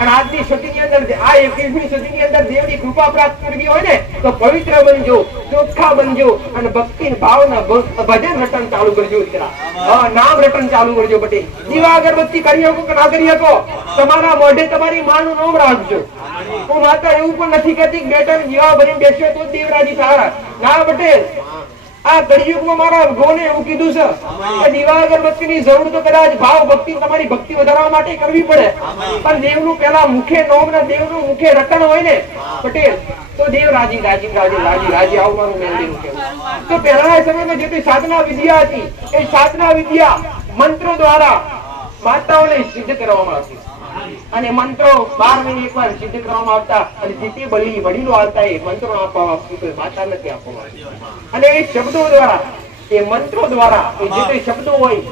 અને આજની સદીની અંદર આ 21મી સદીની અંદર દેવની કૃપા પ્રાપ્ત કરવી હોય ને તો પવિત્ર બનજો, ચોખ્ખા બનજો અને ભક્તિ ભાવના ભજન રટન ચાલુ કરજો. નામ રટન ચાલુ કરજો. પટેલ દીવા અગરબત્તી કરી શકો કે ના કરી શકો, તમારા મોઢે તમારી માનું નામ રાખજો. હું માતા એવું પણ નથી કહેતી કે બેટા દીવા ભરીને બેસ્યો તો દેવરાજી સારા. ના પટેલ, આ કળિયુગમાં મારા ગોને એવું કીધું છે કે દીવા અગરબત્તીની જરૂર તો કદાચ ભાવ ભક્તિ તમારી ભક્તિ વધારવા માટે કરવી પડે, પણ દેવનું પેલા મુખે નોમ ને દેવનું મુખે રટણ હોય ને પટેલ તો દેવ રાજી રાજી રાજી રાજી રાજી. આવું મારું મેળવીનું કહેવું. તો પહેલાના સમયમાં જે સાધના વિદ્યા હતી એ સાધના વિદ્યા મંત્રો દ્વારા માતાઓને સિદ્ધ કરવામાં આવતી અને મંત્રો 12 મહિને એકવાર સિદ્ધ કરવામાં આવતા. અને જેતે બલી વડીલો આવતા એ મંત્રો આપવામાં આવતું, માતા નથી આપવામાં આવતી. અને એ શબ્દો દ્વારા, એ મંત્રો દ્વારા જે તે શબ્દો હોય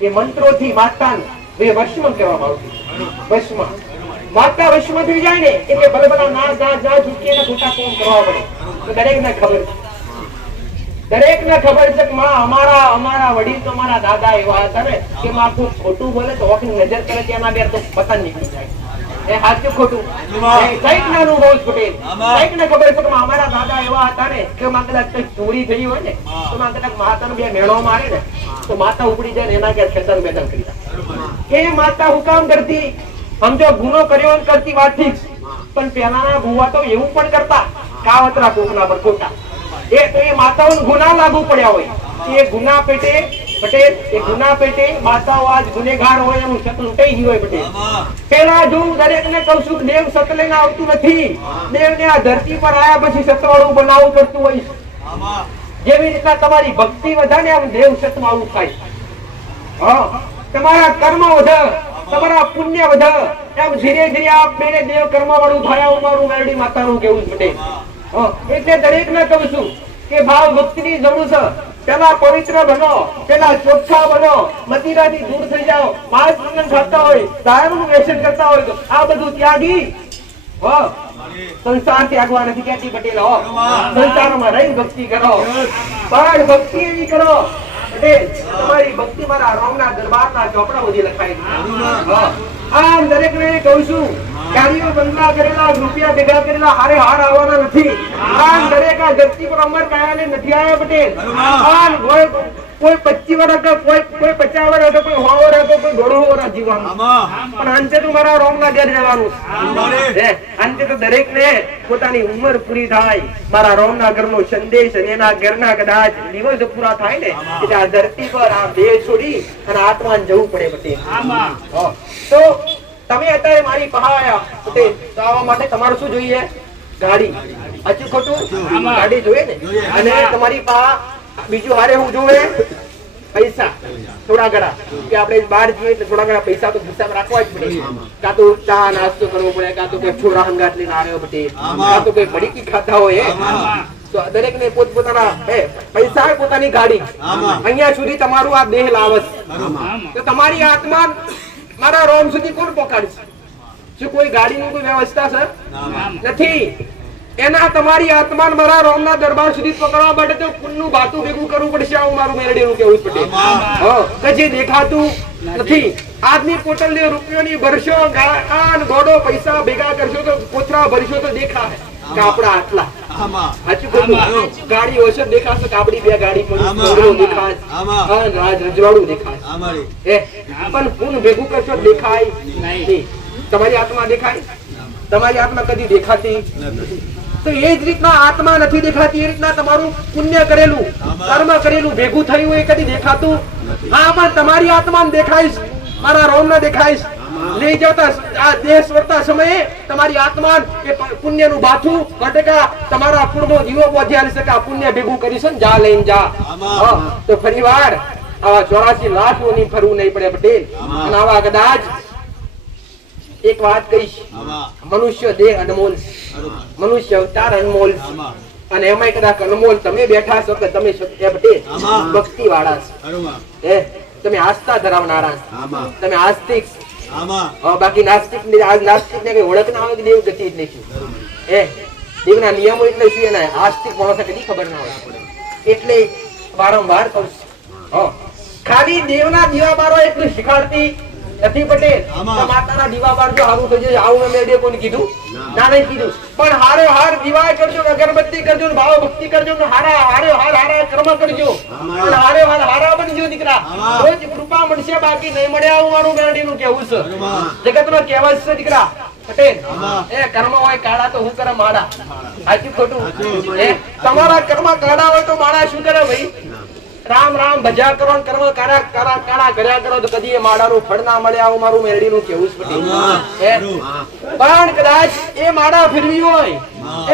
એ મંત્રોથી માતાને વશમાં કરવામાં આવતું. વશમાં માતા વશમાં થઈ જાય ને એટલે ભલે ભલા ના ઝૂકી ને ખોટા કોમ કરવા પડે. તો દરેકને ખબર છે, દરેકને ખબર છે કે માં અમારા વડીલ તો અમારા દાદા એવા હતા ને કે માં કોઈ ખોટું બોલે તો ઓખની નજર કરે ત્યાંના બેર તો પતન નીકળી જાય. એ સાચું ખોટું કઈક ના અનુભવ પટેલ. કઈક ને ખબર છે કે અમારા દાદા એવા હતા ને કે માં કદાચ કઈક ચોરી થઈ હોય ને તો માં કદાચ માતાનો 2 મેળો મારે ને તો માતા ઉપડી જાય ને એના ઘેર ખેતર મેદાન કરી દે. એ માતા હુકામ કરતી, સમજો ગુનો કર્યો કરતી વાત ઠીક, પણ પેલાના ભુવા તો એવું પણ કરતા કાવતરા કોકના પર ખોટા. એ તો એ માતાઓને ગુના લાગુ પડ્યા હોય. એ ગુના પેટે પટેલ, એ ગુના પેટે માતાઓ આજ ગુનેગાર હોય એનું સત લૂંટાઈ ગયું હોય પટેલ. પેલા જો દરેકને કહું છું દેવ સત લઈને આવતું નથી. દેવને આ ધરતી પર આયા પછી સતવાળું બનાવવું પડતું હોય. જેવી રીતના તમારી ભક્તિ વધે ને આમ દેવ સતવાળું થાય. તમારા કર્મ વધે, તમારા પુણ્ય વધે, એમ ધીરે ધીરે આપમેળે દેવ કર્મ વાળું થાય. મારું મેરડી માતાનું કેવું પટેલ. એટલે દરેકને કહું છું કે ભાવ ભક્તિની જરૂર છે. પેલા પવિત્ર બનો, પેલા ચોખ્ખા બનો, મદિરાથી દૂર થઈ જાઓ. માંસ મટન ખાતા હોય, દારૂનું વ્યસન કરતા હોય તો આ બધું ત્યાગી સંસાર ત્યાગવા નથી કહેતી પટેલ. સંસારમાં રહી ભક્તિ કરો, પણ ભક્તિ એવી કરો પટેલ તમારી ભક્તિ મારા રામના દરબારના ચોપડા બધી લખાય. આમ દરેકને કહું છું ગાડીઓ બંગલા કરેલા, રૂપિયા ભેગા કરેલા હારે હાર આવવાના નથી. આમ દરેક આ ધરતી પર અમર કયાને નથી આવ્યા પટેલ. આમ કોઈ 25 વર્ષ હતો, કોઈ 50 વર્ષ હતો, કોઈ 100 વર્ષ હતો, કોઈ 150 વર્ષ જીવવાનું, પણ અંતે તો મારા રામના ઘેર જવાનું છે. અંતે તો દરેકને પોતાની ઉંમર પૂરી થાય, મારા રામના ઘરનો સંદેશ અને એના ઘરના કદાચ દિવસ પૂરા થાય ને એટલે આ ધરતી પર આ દેહ છોડી અને આત્માને જવું પડે પટેલ. તો તમે અત્યારે મારી પાસે આયા પટેલ, તો આવવા માટે તમારે શું જોઈએ? ગાડી. સાચું ખોટું? ગાડી જોઈએ ને. અને તમારી પાસે બીજું હારે હું જોવે? પૈસા થોડા ઘણા, કે આપણે બહાર જઈએ એટલે થોડા ઘણા પૈસા તો ખિસ્સામાં રાખવા જ પડે. કાં તો ચા નાસ્તો કરવો પડે, કાં તો કોઈ છોરા હંગાત લઈને આવ્યો પડે, કાં તો કોઈ પડીકી ખાતા હોય. તો દરેકને પોતપોતાના પૈસા પોતાની ગાડી. અહીંયા સુધી તમારું આ દેહ લાવસ, તો તમારી આત્મા મારા રોમ સુધી કોણ પહોંચાડશે? શું કોઈ ગાડીની કોઈ વ્યવસ્થા છે? નથી. એના તમારી આત્મા મારા રોમના દરબાર સુધી પકડવા માટે તો પુણ્યનું બાતું ભેગું કરવું પડશે. આવું મારું મેરડીનું કહેવું પડે. જે દેખાતું નથી. આજની પોટલી રૂપિયોની ભરશો, ગાન ઘોડો પૈસા ભેગા કરશો તો કોથરા ભરશો તો દેખાય કે આપડા આટલા. સાચું ખોટું? ગાડી ઓછો દેખાશે કે આપડી બે ગાડી પડી દેખાય, રજવાડું દેખાય. પણ પુણ્ય ભેગું કરશો દેખાય નહીં. તમારી આત્મા દેખાય? તમારી આત્મા કદી દેખાતી તો એ જ રીતના આત્મા નથી દેખાતી. એ રીતના તમારું પુણ્ય કરેલું, કર્મ કરેલું ભેગું થયું એ કદી દેખાતું. હા, પણ તમારી આત્માને દેખાઈશ, મારા રોમને દેખાઈશ. લઈ જતા આ દેહ સ્વરતા સમયે તમારી આત્મા એ પુણ્યનું બાથું કટકા તમારા કુળનો જીવો બોધ્યા શકે. આ પુણ્ય ભેગું કરીશું ને, જા લઈને જા. તો ફરી વાર આવા 84 લાખ ની ફરવું નહીં પડે પટેલ. અને આવા કદાચ એક વાત કહીશ, મનુષ્ય દેહ અનમોલ, મનુષ્ય અવતાર અનમોલ, અને એમાં કદાચ અનમોલ તમે બેઠા છો કે તમે પટેલ ભક્તિ વાળા છો, તમે આસ્થા ધરાવનારા, તમે આસ્તિક. બાકી નાસ્તિક ને કઈ ઓળખ ના હોય કે દેવ ગતિ એટલે શું, દેવના નિયમો એટલે શું, એના આસ્તિક માણસ કદી ખબર ના હોય. એટલે વારંવાર કહું છું, ખાલી દેવના દીવાબારો એટલું શીખાડતી નથી પટેલ. માતાના દીવાબાર જો સારું થઈ જાય આવું મેં કોને કીધું? ના, નહીં કીધું. પણ હારે હાર દીવા કરજો, અગરબત્તી કરજો, ભાવ ભક્તિ કરજો, હારા કર્મ કરજો, અને હારે હારા બનજો દીકરા. રોજ કૃપા મળશે, બાકી નહીં મળે. આવું મારું મેરડીનું કહેવું છે. જગતનો કહેવત છે દીકરા પટેલ, એ કર્મ હોય કાળા તો હું કરે માળા. સાચું ખોટું? તમારા કર્મ કાળા હોય તો માળા શું કરે ભાઈ? રામ રામ ભજા કરો, કર્મ કાળા કર્યા કરો તો કદી એ માળાનું ફળ ના મળે. આવું મારું મેરડીનું કહેવું છે. પણ કદાચ એ માળા ફેરવી હોય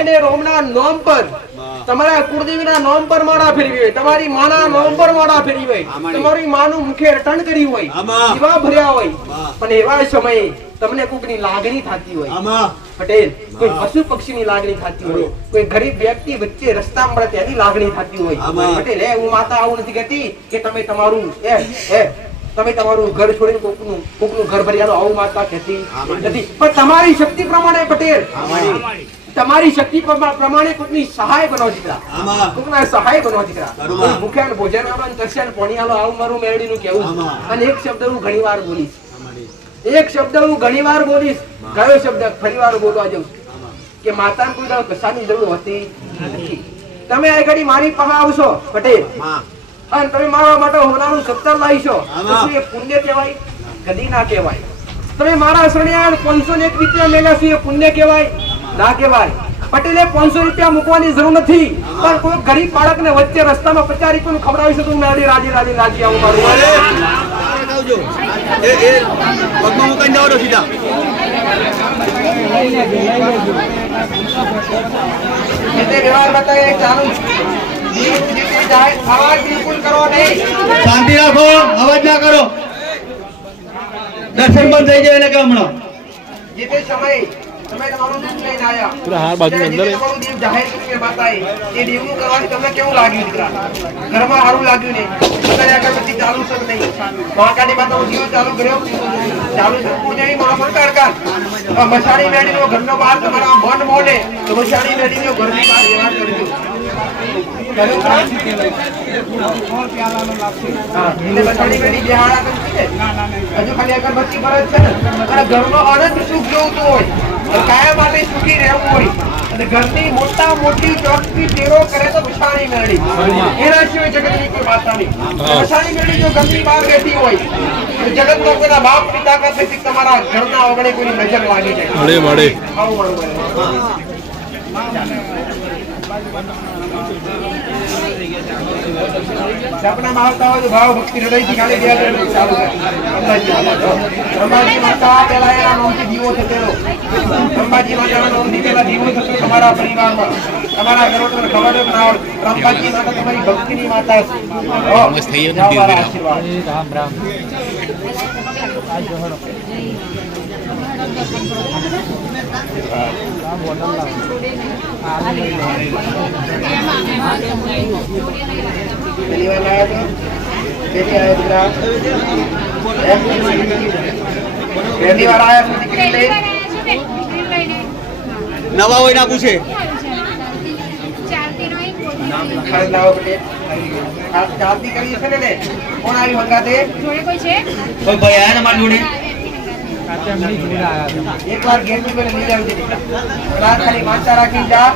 એને રોમના નોમ પર, તમારા કુળદેવીના નોમ પર માળા ફેરવી હોય, તમારી માના નોમ પર માળા ફેરવી હોય, તમારી માનું મુખે રટણ કરી હોય, દીવા ભર્યા હોય, પણ એવા સમયે તમને કોઈની લાગણી થતી હોય પટેલ, કોઈ પશુ પક્ષીની લાગણી થતી હોય, કોઈ ગરીબ વ્યક્તિ વચ્ચે રસ્તા મળે તેની લાગણી થતી હોય પટેલ. હું માતા આવું નથી કહેતી કે તમે તમારું ઘર છોડીને કોકનું ઘર ભર્યાનું, આવું માતા કહેતી નથી. પણ તમારી શક્તિ પ્રમાણે પટેલ, તમારી શક્તિ પ્રમાણે કોઈની સહાય બનો દીકરા, કોઈના સહાય બનો દીકરા. ભૂખ્યા ભોજન આલો, તરસ્યા પાણી આલો. આવું મારું મેરડીનું કહેવું. અને એક શબ્દ હું ઘણી વાર બોલીશ, એક શબ્દ હું ઘણી વાર બોલીશ. કયો શબ્દ? ફરી વાર બોલવા જઉં કે માતાને કોઈ કશાની જરૂર હોતી નથી. તમે આ ઘડી મારી પાસે આવશો પટેલ, અને તમે મારા માટે હોનાનું સત્તર લાવીશો, એ પુણ્ય કહેવાય? કદી ના કહેવાય. તમે મારા શરણે 501 રૂપિયા મેળવ્યા એ પુણ્ય કહેવાય? ના કહેવાય. પટેલે 500 રૂપિયા મૂકવાની જરૂર નથી, પણ કોઈ ગરીબ બાળકને વચ્ચે રસ્તામાં 50 રૂપિયાનું ખવડાવી શકું મેળવી રાજી આવું મારું. શાંતિ રાખો, અવાજ ના કરો. દર્શન બંધ થઈ જાય એટલે કે હમણાં જે તે સમય તમે તમારું દૂધ લઈને આયા પૂરા હાર બાજુ અંદર હે. તમારું દીવ જાહેર કર્યું એ માતાએ એ દીવનું કરવાથી તમને કેવું લાગ્યું દીકરા ઘરમાં સારું લાગ્યું ને અત્યારે અગરબત્તી ચાલુ છે કે નહીં મહાકાળી માતાનો દીવો ચાલુ કર્યો ચાલુ છે પૂજાની મહામંત્ર અડકા મસાણી મેળીનો ઘરનો બહાર તમારા મન મોને તો મસાણી મેળીનો ઘરની બહાર વ્યવહાર કરજો એટલે મસાણી મેળી બેહાડા નથી ને હજુ ખાલી અગરબત્તી પર જ છે ને અને ઘરમાં અનંત સુખ જોઈતું હોય કાયમ માટે સુખી રહેવું હોય અને ઘરની મોટા મોટી ચોકથી તેરો કરે તો મસાણી મેળી એના સિવાય જગતની કોઈ માતા નહીં મસાણી મેળી જો ઘરની બહાર બેઠી હોય તો જગતનો કોઈના બાપની તાકાત નથી તમારા ઘરના ઓગણે કોઈની નજર લાગી જાય મળે મળે આવું મળે સપના મારતા હોય તો ભાવ ભક્તિ હૃદયથી ખાલી બે ચાલુ કરે અંબાજી માતા પેલા એના નામથી દીવો થતો અંબાજી માતાના નામથી પેલા દીવો થતો તમારા પરિવારમાં તમારા ઘરો તમને ખબર જ ના હોય અંબાજી માતા તમારી ભક્તિની માતા છે મસ્ત થઈ ગયું આશીર્વાદ રામ રામ પહેલી વાર લાયા તો પહેલી આયા દીકરા પહેલી વાર આયા તો દીકરી લઈ નવા હોય ના પૂછે ખાલી લાવો બેટે ચાલતી કરી છે ને કોણ આવી મંગાતે કોઈ છે કોઈ ભાઈ આયા ને મારી જોડે એક વાર ગેટની પર લઈ જાવી દીકરા રાત ખાલી વાંચા રાખી જા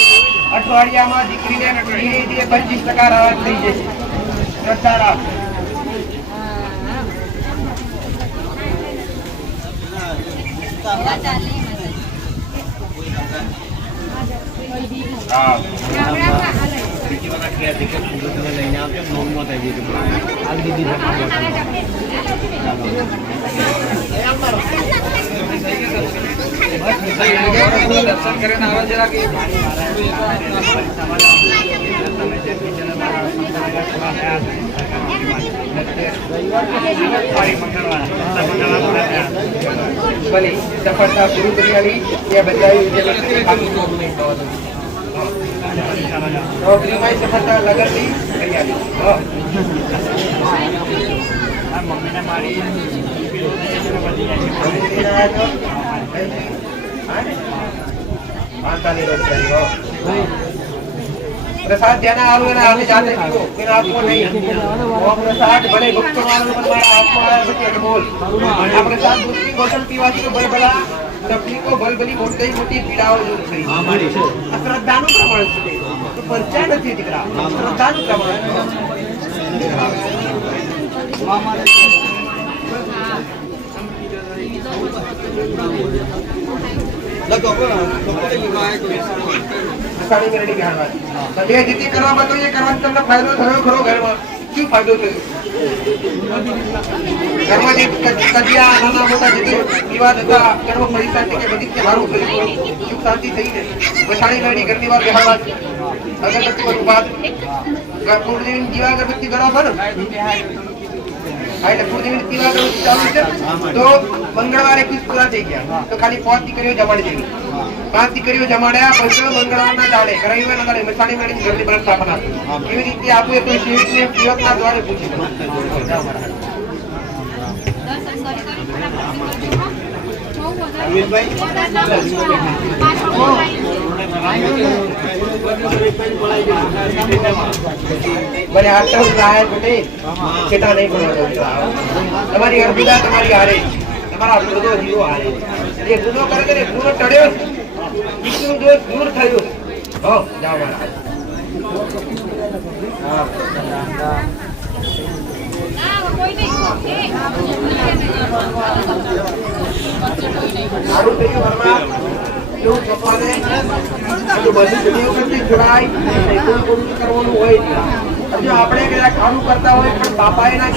અઠવાડિયામાં દીકરીને ધીરે ધીરે 25% રાહત થઈ જશે શ્રદ્ધા દર્શન કરીને આવો જરા કે ભલે સફળતા પૂરી કરી આવી એ બધાયું નોકરીમાં સફળતા લગનથી કરી આવી प्रसाद देना आलू ना आने जाते को फिर आपको नहीं वो प्रसाद बड़े भक्तों वालों को हमारा आपको आया बच्चे बोल आप प्रसाद दूसरी बोतल पीवाती को बलबला तकलीफ को बलबली मोटी मोटी पीड़ाओ दूर થઈ શ્રદ્ધાનું પ્રમાણ છે તો પરચા નથી દીકરા શ્રદ્ધાનું પ્રમાણ સાડી મેરડી બિહારમાં તો જે જીતી કરવા બધો એ કરવાનો તમને ફાયદો થયો ખરો ઘરમાં શું ફાયદો થયો ઘરમાં જે કજિયા નાના મોટા જે વિવાદ હતા ઘરમાં પૈસા કે બધી તહેવારો કર્યું સુખ શાંતિ થઈ ગઈ સાડી મેરડી ઘરની વાર બિહારમાં અગરબત્તી પર ઉભા પૂર્ણિમ દીવા અગરબત્તી કરવા બનો એટલે પૂર્ણિમ દીવા અગરબત્તી ચાલુ છે તો મંગળવારે કુછ પૂરા થઈ ગયા તો ખાલી 5 દીકરીઓ જમાડી દેવી 5 દીકરીઓ જમાડ્યા પછી મંગળવારના દાડે રવિવારના દાડે મસાણી મેળીને ઘરની બહાર સ્થાપના કેવી રીતે આપવું કોઈ શિવને પિયતના દ્વારે પૂછી ભલે આટલું રાહે બેટે કેતા નહીં ભણવા તમારી અર્બુદા તમારી હારે તમારા બધો જીવો હારે એ ગુનો કરે કે ગુનો ટળ્યો દીકરું જો દૂર થયું હો જાઓ મારા સારું થયું ઘરમાં એવું છોકરાને બધું બધી વખતે જોડાય કોઈ કરવાનું હોય હજુ આપણે કદાચ ખાવાનું કરતા હોય પણ બાપાએ ના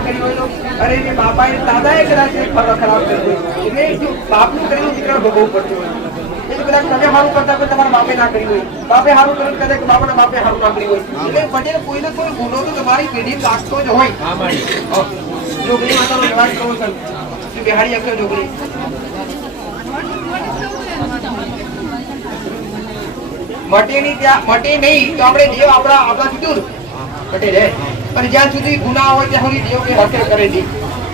કરી હોય તો અરે એ બાપાએ દાદાએ કદાચ ખરાબ કર્યું હોય એટલે જો બાપનું કરેલું દીકરા ભોગવવું પડતું હોય એ કદાચ તમે સારું કરતા હોય તમારા બાપે ના કર્યું હોય બાપે સારું કર્યું કદાચ બાપાના બાપે સારું ના કર્યું હોય એટલે પટેલ કોઈને કોઈ ગુનો તો તમારી પેઢી લાગતો જ હોય જોગણી માતાનો વ્યવહાર કરવો છે બિહારી અક્ષર જોગણી મટે નહીં તો આપણે દેવ આપણાથી દૂર મટે રહે. પણ જ્યાં સુધી ગુના હોય ત્યાં સુધી દેવ કે હત્યા કરે નહીં.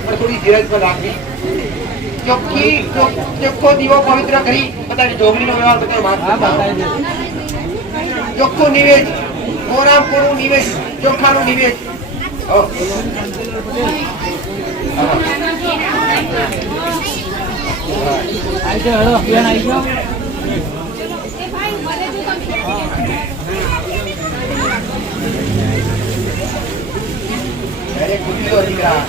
પણ થોડી ધીરજ પણ રાખવી. ચોખ્ખો દીવો પવિત્ર કરી બધાની જોગણીનો વ્યવહાર બધા માન ચોખ્ખું નિવેદ, કોરામપુરું નિવેદ, ચોખાનું નિવેદ. અરે ખુશી તો દીકરા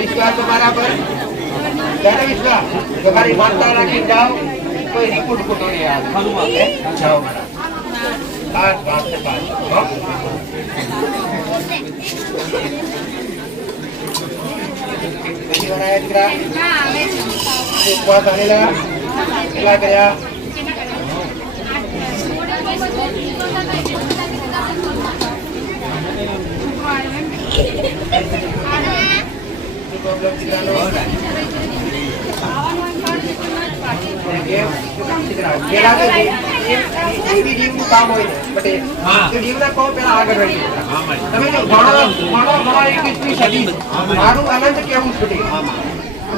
વિશ્વાસ તમારા પર ત્યારે વિશ્વાસ તમારી માનતા રાખી જાઓ. કોઈ રિપોર્ટ ખોટો નહીં આવે. જાઓ મારા પાંચ ઉપવાસ આવેલા કેટલા કર્યા? કામ હોય ને જીવના કહો પેલા આગળ વધી તમે જો મારું આનંદ કેવું છે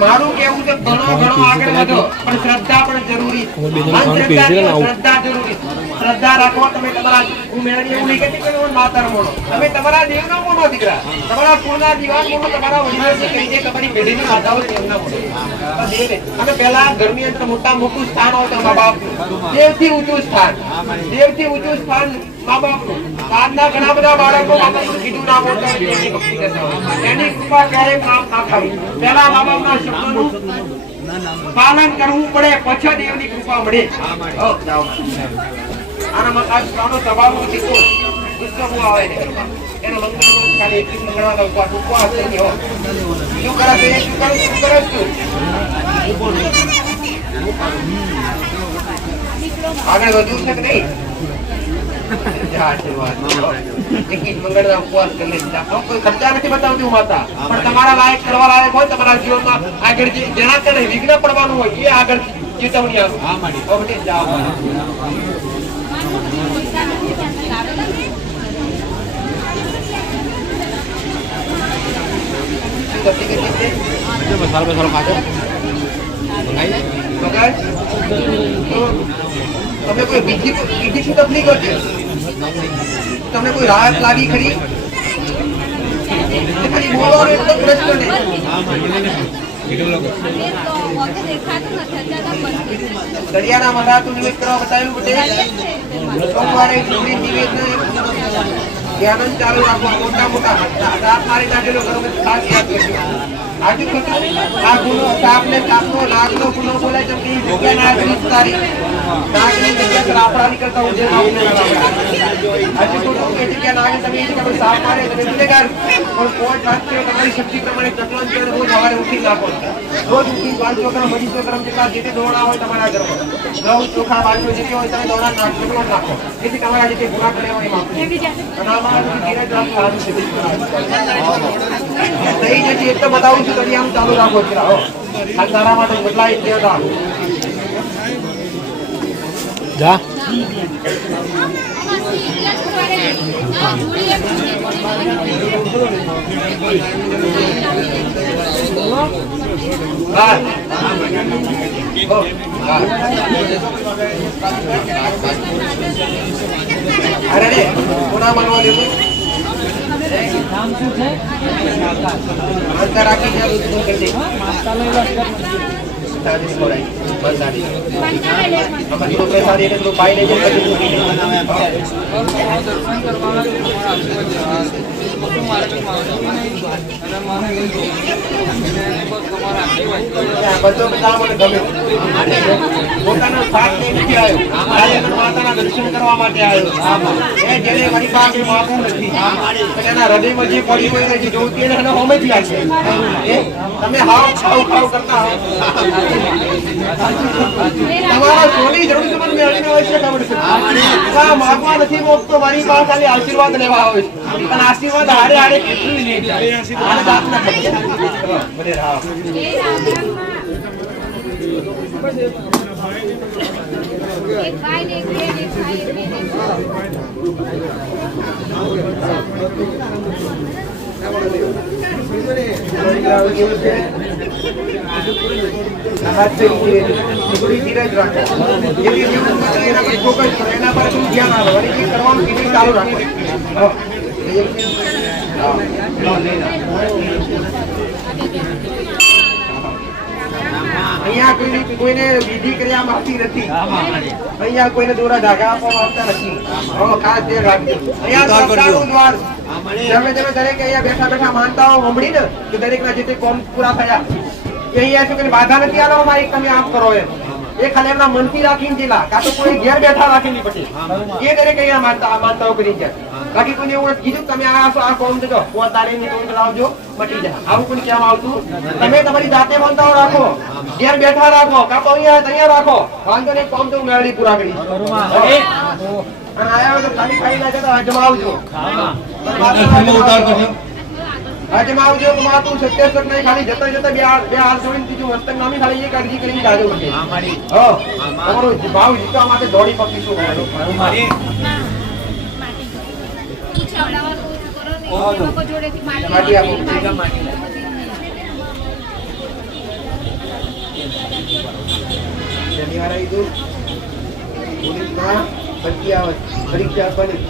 મારું કેવું છે ઘણો આગળ વધો પણ શ્રદ્ધા પણ જરૂરી. શ્રદ્ધા જરૂરી. શ્રદ્ધા રાખો. તમે તમારા હું મેળવી એવું નહીં કહેતી કે માતર મોડો તમે તમારા દેવના મોડો દીકરા તમારા કુળના દીવાન મોડો તમારા વડીલો કહીને તમારી પેઢીની માતાઓ દેવના મોડો. અને પહેલા ઘરની અંદર મોટું સ્થાન હોય તો મા બાપ દેવથી ઊંચું સ્થાન મા બાપનું. આજના ઘણા બધા બાળકો કીધું ના બોલતા એની કૃપા ક્યારેય નામ ના ખાવી. પહેલા મા બાપના શબ્દોનું પાલન કરવું પડે પછી દેવની કૃપા મળે. આના મકાન પ્રાણો સ્વભાવનો શીખો ગુસ્સો આવે ને એનો મંગળ ખાલી એટલી મંગળવાના ઉપવાસ નહીં હો. શું કરે છે શું કરે છું આગળ વધુ છે કે નહીં? મંગળના ઉપવાસ કરી કોઈ ખર્ચા નથી બતાવતી માતા પણ તમારા લાયક કરવા લાયક હોય તમારા જીવનમાં આગળ જેના કારણે વિઘ્ન પડવાનું હોય એ આગળ ચેતવણી આવે. તમે કોઈ બીજી શું તકલીફ હતી? તમને કોઈ રાહત લાગી ખરી? ખાલી બોલવાનો એટલો પ્રશ્ન નહીં. દરિયાના મધાતું નિવેદ કરવા બતાવેલું બધે સોમવારે નિવેદ ધ્યાન ચાલુ રાખવા. મોટા રાત મારી નાખેલો ખાસ યાદ કરજો. આજુ આ ગુનો સાપને સાપનો નાગનો ગુનો બોલાય છે. જગ્યા નાગ વિસ્તારી નાગની જગ્યા પર આપણા નીકળતા હું જે આજુ ખોટું કે જગ્યા નાગ તમે જગ્યા સાપ મારે તમે ગુનેગાર પણ કોર્ટ શાસ્ત્રીઓ તમારી શક્તિ પ્રમાણે ચકલન છે રોજ સવારે ઉઠી નાખો. રોજ ઉઠી 500 ગ્રામ 250 ગ્રામ જેટલા જે દોણા હોય તમારા ઘરમાં ઘઉં ચોખા બાજુ જે હોય તમે દોણા નાખો ચકલન નાખો. તેથી તમારા જે ગુના કર્યા હોય એમાં ધીરજ રાખવાનું છે. નહીં નથી એ તો બતાવું છું આમ ચાલુ રાખો તારા માટે બદલાઈ દેતા જા. અરે કોના માનવા દેવું બધો બધા મને ગમે. પોતાનો સાથ લઈને નથી આવ્યો. કાળિયાના માતાના દર્શન કરવા માટે આવ્યો. એ જેને મારી પાસે માગું નથી. એના હૃદયમાં જે પડ્યું હોય ને જે જોતી એને એને હોમે જ લાગે. તમે હાવ ખાવ ખાવ કરતા હો. તમારા સોની જરૂર છે પણ મેળવીને આવશે ખબર છે. આ માગવા નથી મોગતો, મારી પાસે ખાલી આશીર્વાદ લેવા આવે છે. પણ આશીર્વાદ હારે હારે કેટલું નહીં જાય. આને દાંત ના ખબર. બને રાવ. એક ભાઈ ને એક બેન, એક ભાઈ એક બેન, એક ધીરજ રાખો. એના પર ફોકસ કરો, એના પર ધ્યાન આપો. વળી કરવાનું કીધું ચાલુ રાખો. અહીંયા કોઈને વિધિ કર્યા આવતી નથી. અહીંયા કોઈને દોરા ધાગા આપવામાં આવતા નથી. ખાસ ધ્યાન રાખજો. અહીંયા સત્તાનું દ્વાર. તમે દરેક અહીંયા બેઠા બેઠા માનતાઓ સાંભળી ને કે દરેક ના જે તે કોમ પૂરા થયા એ અહીંયા શું કે બાધા નથી આલો એક તમે આમ કરો એમ. એ ખાલી એમના મનથી રાખીને જેલા કાં તો કોઈ ઘેર બેઠા રાખીને પછી એ દરેક અહીંયા માનતાઓ કરી જાય. બાકી કોઈને એવું કીધું તમે આ કોમ દેજો તારીને કોઈ લાવજો મટી જાય. આવું કોઈ કહેવામાં આવતું. તમે તમારી જાતે માનતાઓ રાખો, ઘેર બેઠા રાખો, કાં તો અહીંયા રાખો. વાંધો નહીં, કોમ તો મેળવી પૂરા કરી. અને આયા હોય તો ખાલી ખાઈ ના જતા અજમાવજો. અજમાવજો તો માતું સત્યસક નહીં. ખાલી જતા જતા બે હાથ જોડીને ત્રીજું મસ્તક નામી ખાલી એક અરજી કરીને જાજો પડે. તમારો ભાવ જીતવા માટે દોડી પકડીશું. માટી આપો. શનિવારે આવી પોલીસમાં બધી આવે પરીક્ષા આપવાની.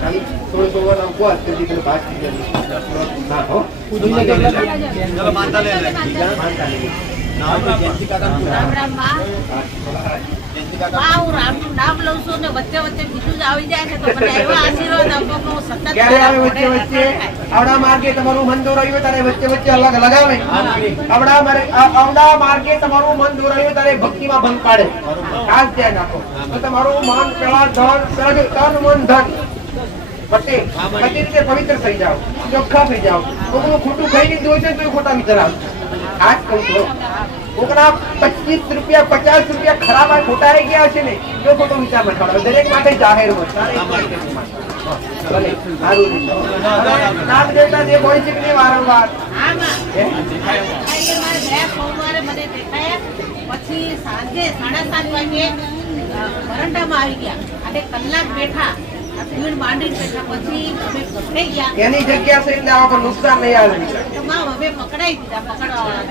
ખાલી 16 વાર ઉપવાસ કરી દીધો. ભાગ ના હો ચલો માનતા લે લે. નામ લઉં છું ને વચ્ચે વચ્ચે બીજું જ આવી જાય ને તો મને એવા આશીર્વાદ આપો કે હું સતત ક્યારે આવે વચ્ચે વચ્ચે આવડા માર્ગે તમારું મન દોરાયું ત્યારે વચ્ચે વચ્ચે અલગ લગાવે. આવડા માર્ગે તમારું મન દોરાયું ત્યારે ભક્તિમાં ભંગ પાડે. ખાસ ધ્યાન રાખો. તો તમારું મન પેલા તન મન ધન બધી રીતે પવિત્ર થઈ જાઓ, ચોખ્ખા થઈ જાઓ. કોકનું ખોટું ખાઈને જોઈશે તો ખોટા વિચાર આવે. આજ કહું છું કોકના 25 રૂપિયા 50 રૂપિયા ખરાબ ખોટા આવી ગયા છે ને જો ખોટો વિચાર ન કરો. દરેક માટે જાહેર નામ દેવતા જે હોય છે કે નહીં વારંવાર સોમવારે મને દેખાયા. પછી સાંજે 7:30 વાગે વરંડામાં આવી ગયા અને કલાક બેઠા. માંડી બેઠા પછી અમે પકડાઈ ગયા. એની જગ્યા છે એટલે આવા પર નુકસાન નહીં આવે. તમામ હવે પકડાઈ દીધા. પકડવાવાળા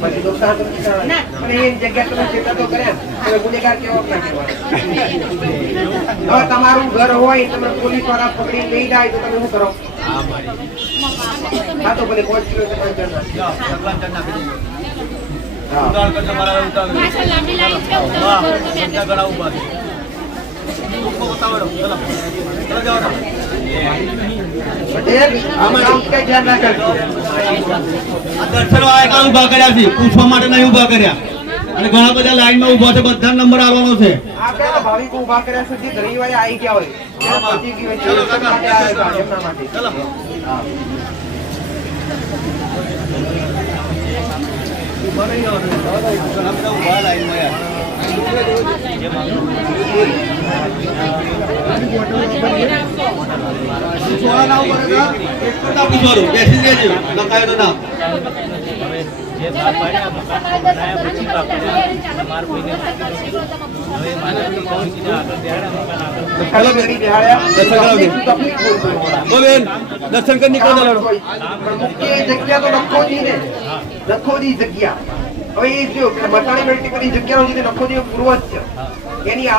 પછી નુકસાન તો પણ એની જગ્યા તમે ચેતા તો કર્યા. તમે ગુનેગાર કેવો ના કહેવાય. હવે તમારું ઘર હોય તમે પોલીસ વાળા પકડી લઈ જાય તો તમે શું કરો? હા તો ભલે 5 કિલો કે 5 જણ પાછળ લાંબી લાઈન છે, ઉતાવળ કરો તમે. ઉભા કર્યા છે, પૂછવા માટે નહીં ઉભા કર્યા. અને ઘણા બધા લાઈન માં ઉભા છે, બધા નંબર આવવાનો છે. ભાવિકો ઉભા કર્યા છે, જે ઘણી વાર આવી ગયા હોય દર્શન કરી નીકળો. જગ્યા તો નખોજી જગ્યા. હવે એ જો મટાણી મેળવી બધી જગ્યાનો જે નખોજી પૂર્વજ છે એની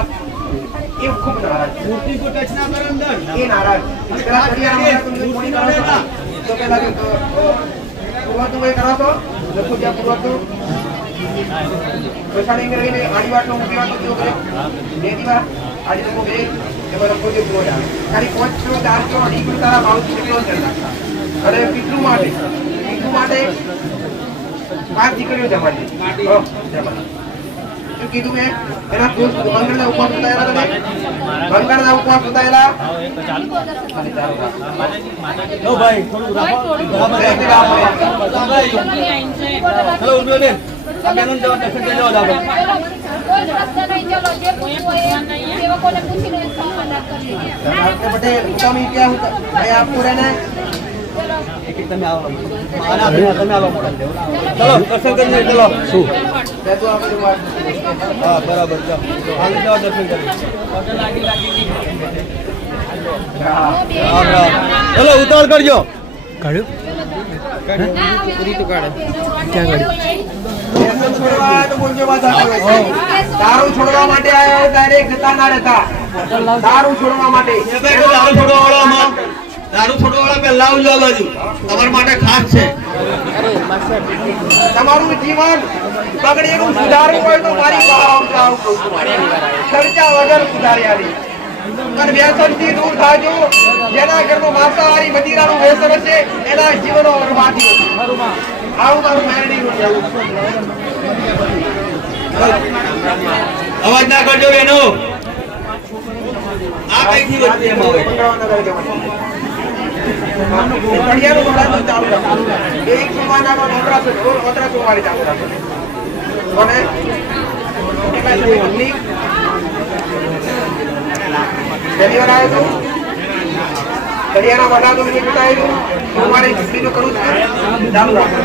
એ ખૂબ નારાજ એ નારાજ પેલા તો પેલા પૂર્વતું કઈ કરો છો નખોજી પૂર્વતું મટાણી મેળવીને આડી વાટનો મૂકી વાટનો બે દીવા આજે લોકો બે એ બધા પોતે પૂરો આવે ખાલી 5 કિલો 4 કિલો નીકળ તારા ભાવથી કિલો છે અને પિતૃ માટે 5 દીકરીઓ જમાડી શું કીધું મેં એના મંગળના ઉપવાસ ઉતારેલા તમે મંગળના ઉપવાસ ઉતારેલા લો ભાઈ થોડું રાખો ચલો ઉઠો લે આ બેનન જવા દર્શન કરી લેવા લાગો पटेल स्वामी क्या होता मैं आपको रहना है એક એક તમે આવો આના તમે આવો ચલો દર્શન કરીને ચલો શું मैं तो आपको बात હા બરાબર ચાલો હાલ જવા દર્શન કરી ચલો ઉતાર કરજો छोड़वा तो बोल के बात दारू छोड़वा માટે આયો ડાયરેક્ટ જતા ના રહેતા દારૂ છોડવા માટે દારૂ છોડવાવાળા પહેલા આવજો આ બાજુ તમારા માટે ખાસ છે તમારું જીવન બગડેલું સુધારવું હોય તો મારી બહાર આવું કહું છું ખર્ચા વગર સુધારી આવી અને વ્યસનથી દૂર થાજો જેના ઘરમાં માંસાહારી મદિરાનું વ્યસન હશે એના જીવનો બરબાદી હશે આવું મારું મેરડીનું છે અવાજ ના કરજો બેનો આ કઈથી વચ્ચે એમ આવે પડિયાનું વડાનું ચાલુ રાખો એક સમાનાનો નોતરા સોમવારે ચાલુ રાખો અને કેટલા સમય મંગની શનિવાર આવ્યો તો પડિયાના વડા તો મિનિટ આવ્યું સોમવારે છૂટી તો કરું છું ચાલુ રાખો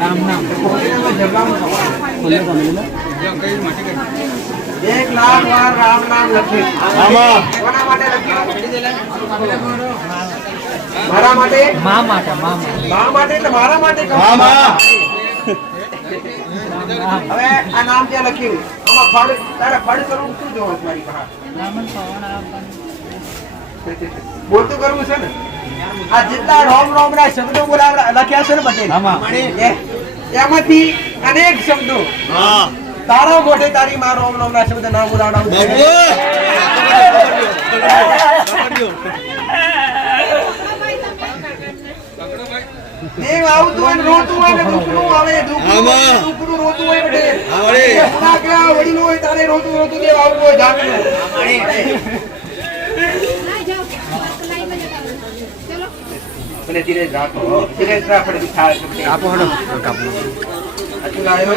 राम नाम 1 लाख વાર રામ નામ લખી કોના માટે લખ્યું મારા માટે મા માટે એટલે મારા માટે હવે આ નામ ત્યાં લખ્યું આમાં ફળ તારા ફળ કરવું શું જોવો મારી પાસે બોલતું કરવું છે ને આ જેટલા રોમ રોમ ના શબ્દો બોલાવડા લખ્યા છે ને પટેલ એમાંથી અનેક શબ્દો તારો મોઢે તારી માં રોમ રોમ ના શબ્દ ના બોલાવડા દેવ આવતું હોય ને રોતું હોય ને દુઃખનું આવે દુઃખનું રોતું હોય પટેલ વડીલો હોય તારે રોતું રોતું દેવ આવતું હોય જાગનું અને ધીરે રાખો ધીરે રાખો દિખા આપો હડો કાપો અચુ લાયો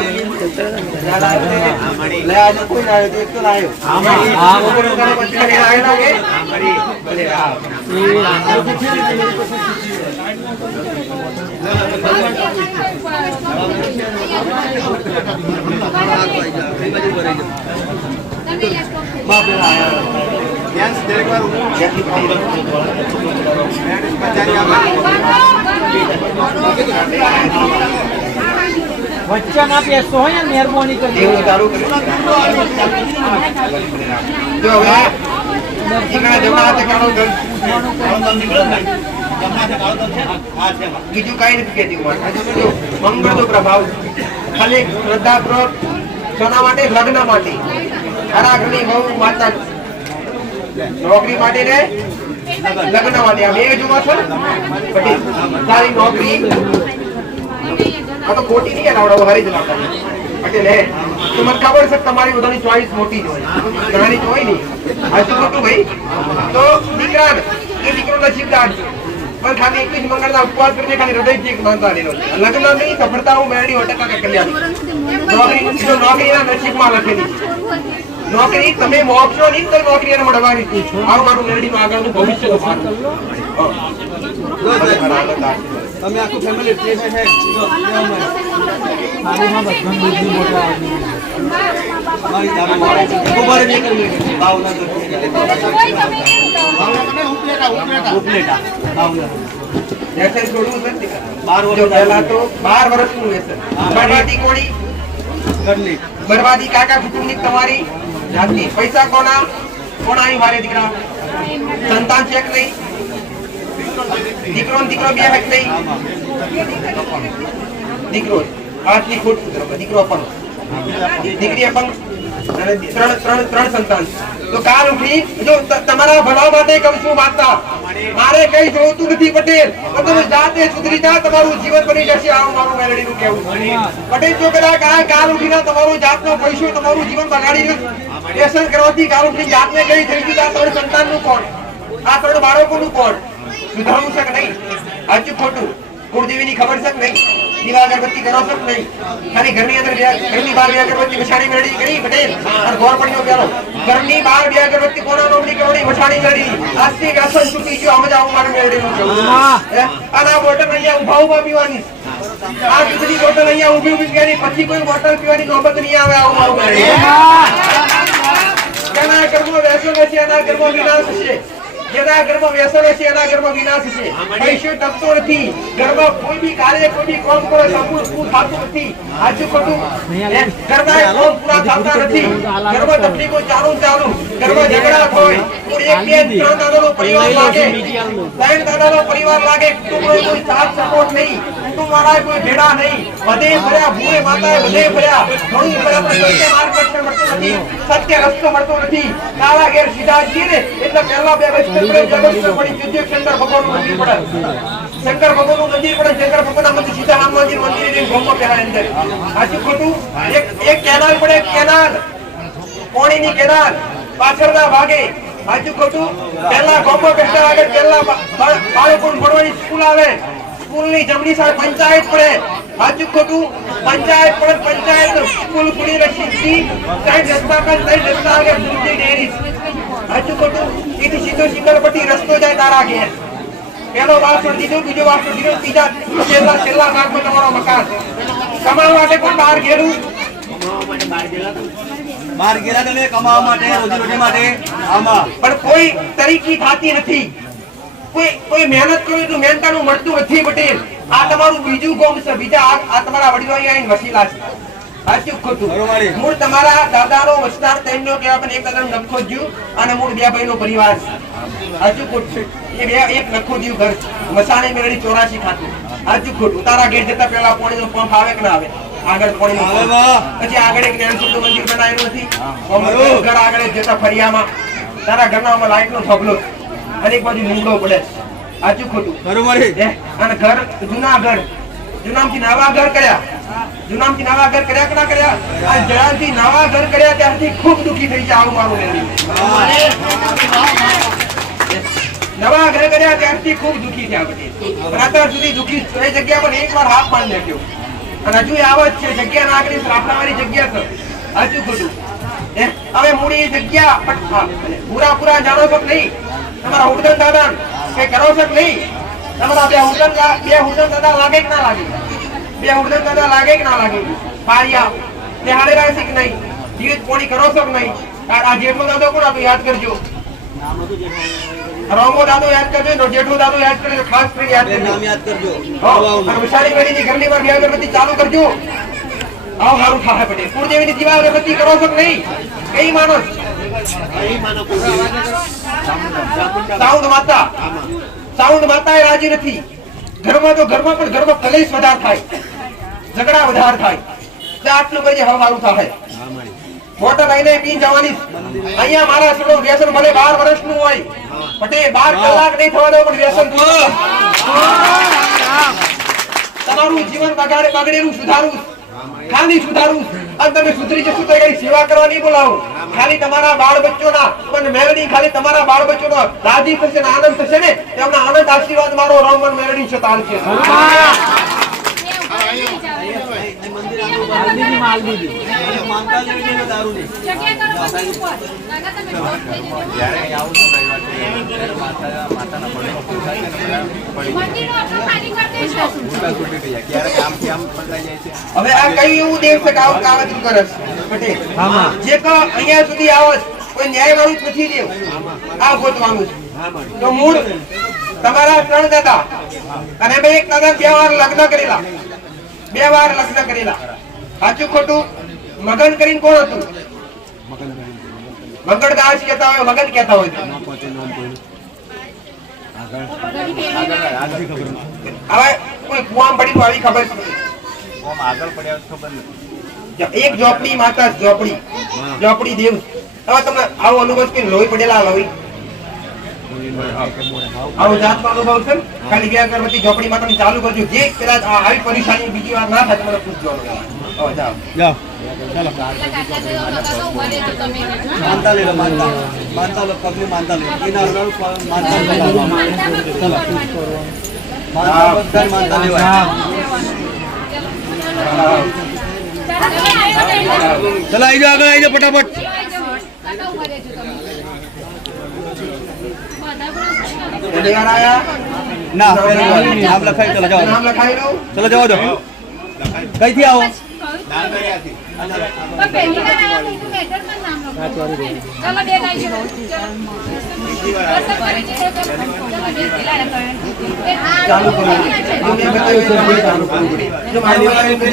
લે આજે કોઈ લાયો તો એક તો લાયો હા ઓપર તારા બચ્ચા ને લાયો લાગે ભલે રાવ બાપ યસ દરેક વાર વચ્ચે ના બેસતો હોય ને મહેરબાની કરી એવું તારું જો હવે ઈકડા જમણા હાથે કાળો ગણ બીજું કઈ નથી કહેતી મંગળનો પ્રભાવ ખાલી શ્રદ્ધાપૂર્વક શેના માટે લગ્ન માટે ખરા ઘણી બહુ માતા નોકરી માટે ને લગ્ન માટે આ બે જોવા છો પટેલ તારી નોકરી આ તો ખોટી નહીં આવડો હરી જ લાવતા પટેલ હે તો મને ખબર છે તમારી બધાની ચોઈસ મોટી જ હોય નાની તો હોય નહીં આ શું ખોટું ભાઈ તો દીકરા એ દીકરો નસીબદાર છે પણ ખાલી 21 મંગળના ઉપવાસ કરીને ખાલી હૃદયથી એક માનતા લેલો છે લગ્ન નહીં સફળતા હું મેળવી 100% કલ્યાણ નોકરીના નસીબમાં લખેલી છે નોકરી તમે મોક્ષો નહીં તો નોકરી એને મળવાની છે આવું મારું મેળવીનું આગળનું ભવિષ્ય તો સારું તમે આખું ફેમિલી ટ્રીપ છે થાળીમાં બધા બુદ્ધિ મોટા મારી તારા મારે ખબર નહીં કરવી ભાવના ઉપલેટા ભાવના વ્યસન છોડવું છે ને દીકરા? 12 જો પહેલા તો 12 વર્ષનું વ્યસન. બરબાદી કોની? ઘરની. બરબાદી કાકા કુટુંબની તમારી જાતની. પૈસા કોના? કોણ આવી મારે દીકરા? સંતાન છે કે નહીં? દીકરો ને દીકરો બે હક નહીં? દીકરો આટલી ખોટ સુધરો, દીકરો અપંગ, દીકરી અપંગ અને ત્રણ સંતાન. તો કાલ ઉઠી જો તમારા ભલા માટે કહું છું માતા, મારે કઈ જોતું નથી પટેલ, તો તમે જાતે સુધરી જા, તમારું જીવન બની જશે. આવું મારું મેલડીનું કહેવું છે. પટેલ જો કદાચ કાલ ઉઠીને તમારું જાતનો પૈસો તમારું જીવન બગાડી વ્યસન કરવાથી કાલ ઉઠી જાતને કઈ થઈ ગયું, આ ત્રણ સંતાનનું કોણ? આ ત્રણ બાળકોનું કોણ? સુધારવું છે કે નહીં? સાચું ખોટું? કુળદેવીની ખબર છે કે નહીં? દીવા અગરબત્તી કરો છો કે નહીં? ખાલી ઘરની અંદર ઘરની બહાર બે અગરબત્તી વછાણી મેળવી કરી પટેલ અને ગોળ પડીઓ પેલો ઘરની બહાર બે અગરબત્તી કોના નોમની કરવાની વછાણી મેળવી. આજથી વ્યસન છૂટી ગયો. આમ જ આવું મારું મેળવીનું કેવું. અને આ બોટલ અહીંયા ઉભા પીવાની, આ દૂધની બોટલ અહીંયા ઊભી પીવાની, પછી કોઈ બોટલ પીવાની નોબત નહીં આવે. આવું મારું મેળવી. જેના ઘરમાં વ્યસન હશે એના ઘરમાં વિનાશ હશે. જેના ઘરમાં વ્યસન હશે એના ઘરમાં વિનાશ છે. પૈસો ટકતો નથી. ઘરમાં કોઈ બી કાર્ય કોઈ બી કામ કરો સંપૂર્ણ પૂરું થતું નથી. સાચું ખોટું? ઘરના કામ પૂરા થતા નથી. ઘરમાં તકલીફો ચાલુ. ઘરમાં ઝઘડા હોય તો એક બે ત્રણ દાદાનો પરિવાર લાગે, ત્રણ દાદાનો પરિવાર લાગે. કુટુંબનો કોઈ સાથ સપોર્ટ નહીં, કુટુંબવાળા કોઈ ભેડા નહીં. બધે ફર્યા, ભૂરે માતાએ બધે ફર્યા, ઘણું ફર્યા પણ સત્ય માર્ગદર્શન મળતું નથી, સત્ય રસ્તો મળતો નથી. કાળા ઘેર સીધા જઈએ ને એટલે પહેલા બે વર્ષ શંકર ભગવાનનું મંદિર પડે, શંકર ભગવાનનું મંદિર પડે. શંકર ભગવાનના મંદિર સીધા હનુમાનજી મંદિર ગોમમાં પહેલા અંદર. સાચું ખોટું? એક કેનાલ પડે, કેનાલ પાણીની કેનાલ પાછળના ભાગે. સાચું ખોટું? પહેલા ગોમમાં બેસતા આગળ પહેલા બાળકોને ભણવાની સ્કૂલ આવે, સ્કૂલની જમણી સાઈડ પંચાયત પડે. સાચું ખોટું? પંચાયત પડે, પંચાયત સ્કૂલ પૂરી રસી સાઈડ રસ્તા પર સાઈડ રસ્તા આગળ દૂધની ડેરી. સાચું ખોટું? એથી સીધો સિકલપટ્ટી રસ્તો જાય તારા ઘેર. પેલો વાસણ દીધો, બીજો વાસણ દીધો, ત્રીજા છેલ્લા ભાગમાં તમારો મકાન. કમાવા માટે કોણ બહાર ગયેલું? બહાર ગયેલા તમે કમાવા માટે, રોજીરોટી માટે. આમાં પણ કોઈ તરીકી થાતી નથી. કોઈ મહેનત કરો એટલું મહેનતાનું મળતું નથી પટેલ. આ તમારું બીજું ગોમ છે. બીજા આ તમારા વડીલો અહીંયા વસીલા છે. સાચું ખોટું? મૂળ તમારા દાદાનો વિસ્તાર ત્રણનો કહેવાય, પણ એક દાદાનું નખો જ્યું અને મૂળ બે ભાઈનો પરિવાર છે. સાચું ખોટું? એ બે એક નખો જ્યું ઘર મસાણી મેળવી 84 ખાતું. સાચું ખોટું? તારા ઘેર જતા પહેલા પાણીનો પંપ આવે કે ના આવે? આગળ પાણીનો પંપ. પછી આગળ એક જ્ઞાનસુખનું મંદિર બનાવેલું નથી? ઘર આગળ જતા ફરિયામાં તારા ઘરના લાઈટનો થબલો અને એક બાજુ લીમડો પડે. સાચું ખોટું? અને ઘર જૂના ઘર જૂનામથી નવા ઘર કર્યા, જૂનામથી નવા ઘર કર્યા કે ના કર્યા? આ જ્યારથી નવા ઘર કર્યા ત્યારથી ખૂબ દુઃખી થઈ જાય. આવું મારું મેળવી. નવા ઘર કર્યા ત્યારથી ખૂબ દુઃખી થયા પટેલ. પણ અત્યાર સુધી દુઃખી એ જગ્યા પર એકવાર હાથ માંડી નાખ્યો અને હજુ આવે જ છે. જગ્યા ના આગળ રાફડાવાળી જગ્યા છે. સાચું ખોટું? હવે મૂળી જગ્યા પૂરા જાણો છો કે નહીં? તમારા હુડન દાદા કઈ કરો છો કે નહીં? તમારા બે હુડન દાદા લાગે કે ના લાગે? બે હુડન દાદા લાગે કે ના લાગે? પારિયા બે હાડે રાખે કે નહીં? જીવિત પોણી કરો છો કે નહીં? આ જેઠો દાદો કોણ હતું? યાદ કરજો. રોમો દાદો યાદ કરજો, જેઠો દાદો યાદ કરજો, ખાસ કરીને યાદ કરજો. અને વિશાળી પેઢીની ઘરની પર બે અગરબત્તી ચાલુ કરજો. આવ સારું થાય પટેલ. કુળદેવીની દીવા અગરબત્તી કરો છો કે નહીં? કઈ માણસ? સાઉન્ડ માતા એ રાજી નથી. ઘરમાં તો ઘરમાં પણ ઘરમાં કલેશ વધારે થાય, ઝઘડા વધારે થાય. આટલું કરી હવે સારું થાય. બોટલ લઈને પી જવાની. અહીંયા મારા સડો વ્યસન ભલે 12 વર્ષનું હોય પટેલ, 12 કલાક નહીં થવા દો પણ વ્યસન તમારું જીવન બગડેલું સુધારું, ખાલી સુધારું. અને તમે સુધરી જશો તો કઈ સેવા કરવા નહીં બોલાવો. ખાલી તમારા બાળ બચ્ચોના પણ મેલડી ખાલી તમારા બાળ બચ્ચોનો રાજી થશે ને આનંદ થશે ને એમના આનંદ આશીર્વાદ મારો રામવન મેલડી છે તાલ છે. હવે આ કઈ એવું દેવ છે કે આવું કાવતરું કરે પટેલ? જે અહીંયા સુધી આવો કોઈ ન્યાય વાળું નથી દેવ. આ ગોતવાનું છે તો મૂળ તમારા 3 દાદા અને મેં એક દાદા 2 વાર લગ્ન કરેલા. 2 વાર લગ્ન કરેલા. સાચું ખોટું? મગન કરીને કોણ હતું? મગનદાસ કહેતા હોય, મગન કહેતા હોય. હવે કોઈ કુવામ પડી તો આવી ખબર છે. એક ઝોપડી માતા, ઝોપડી દેવ. હવે તમને આવો અનુભવ કે લોહી પડેલા લોહી આવો જાતનો અનુભવ છે ને? ખાલી 2 અગરબત્તી ઝોપડી માં તમે ચાલુ કરજો. જે કદાચ આવી પરેશાની બીજી વાર ના થાય તમારે પૂછજો. હવે જાઓ. જાઓ ચાલો માનતા લે માનતા લો પગલું માનતા લે એના માનતા ચલો માનતા લેવાય. ચલો આવી જાઓ, આગળ આવી જાઓ ફટાફટ. તૈયાર આયા? ના નામ લખાય. ચલો જાઓ, નામ લખાયેલું? ચલો જવા દો. કઈથી આવો? ચાલુ કરો. જો મેં બતાવ્યું છે, ચાલુ કરવું પડે. જો મારું બતાવ્યું છે,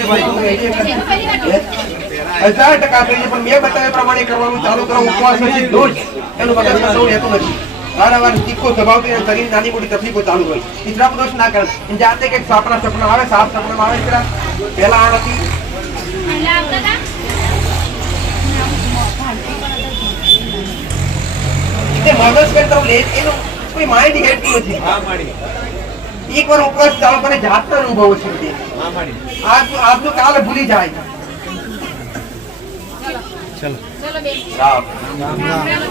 1000% થઈ પણ મેં બતાવ્યા પ્રમાણે કરવાનું ચાલુ કરો. ઉપવાસ પછી દોષ એનું મગજમાં સૌ રહેતું નથી. વારંવાર તીખો સ્વભાવ થી શરીર નાની મોટી તકલીફો ચાલુ હોય. તીસરા દોષ ના કરે. જાતે કઈક સપના આવે, સાફ સપના આવે છે. પેલા આ નથી. મગજ કઈ તરફ લે એનું કોઈ માહિતી હેઠતું નથી. એક વાર ઉપવાસ ચાલુ કરે જાતનો અનુભવ છે. આજનું કાલે ભૂલી જાય. ચલો રામ રામ.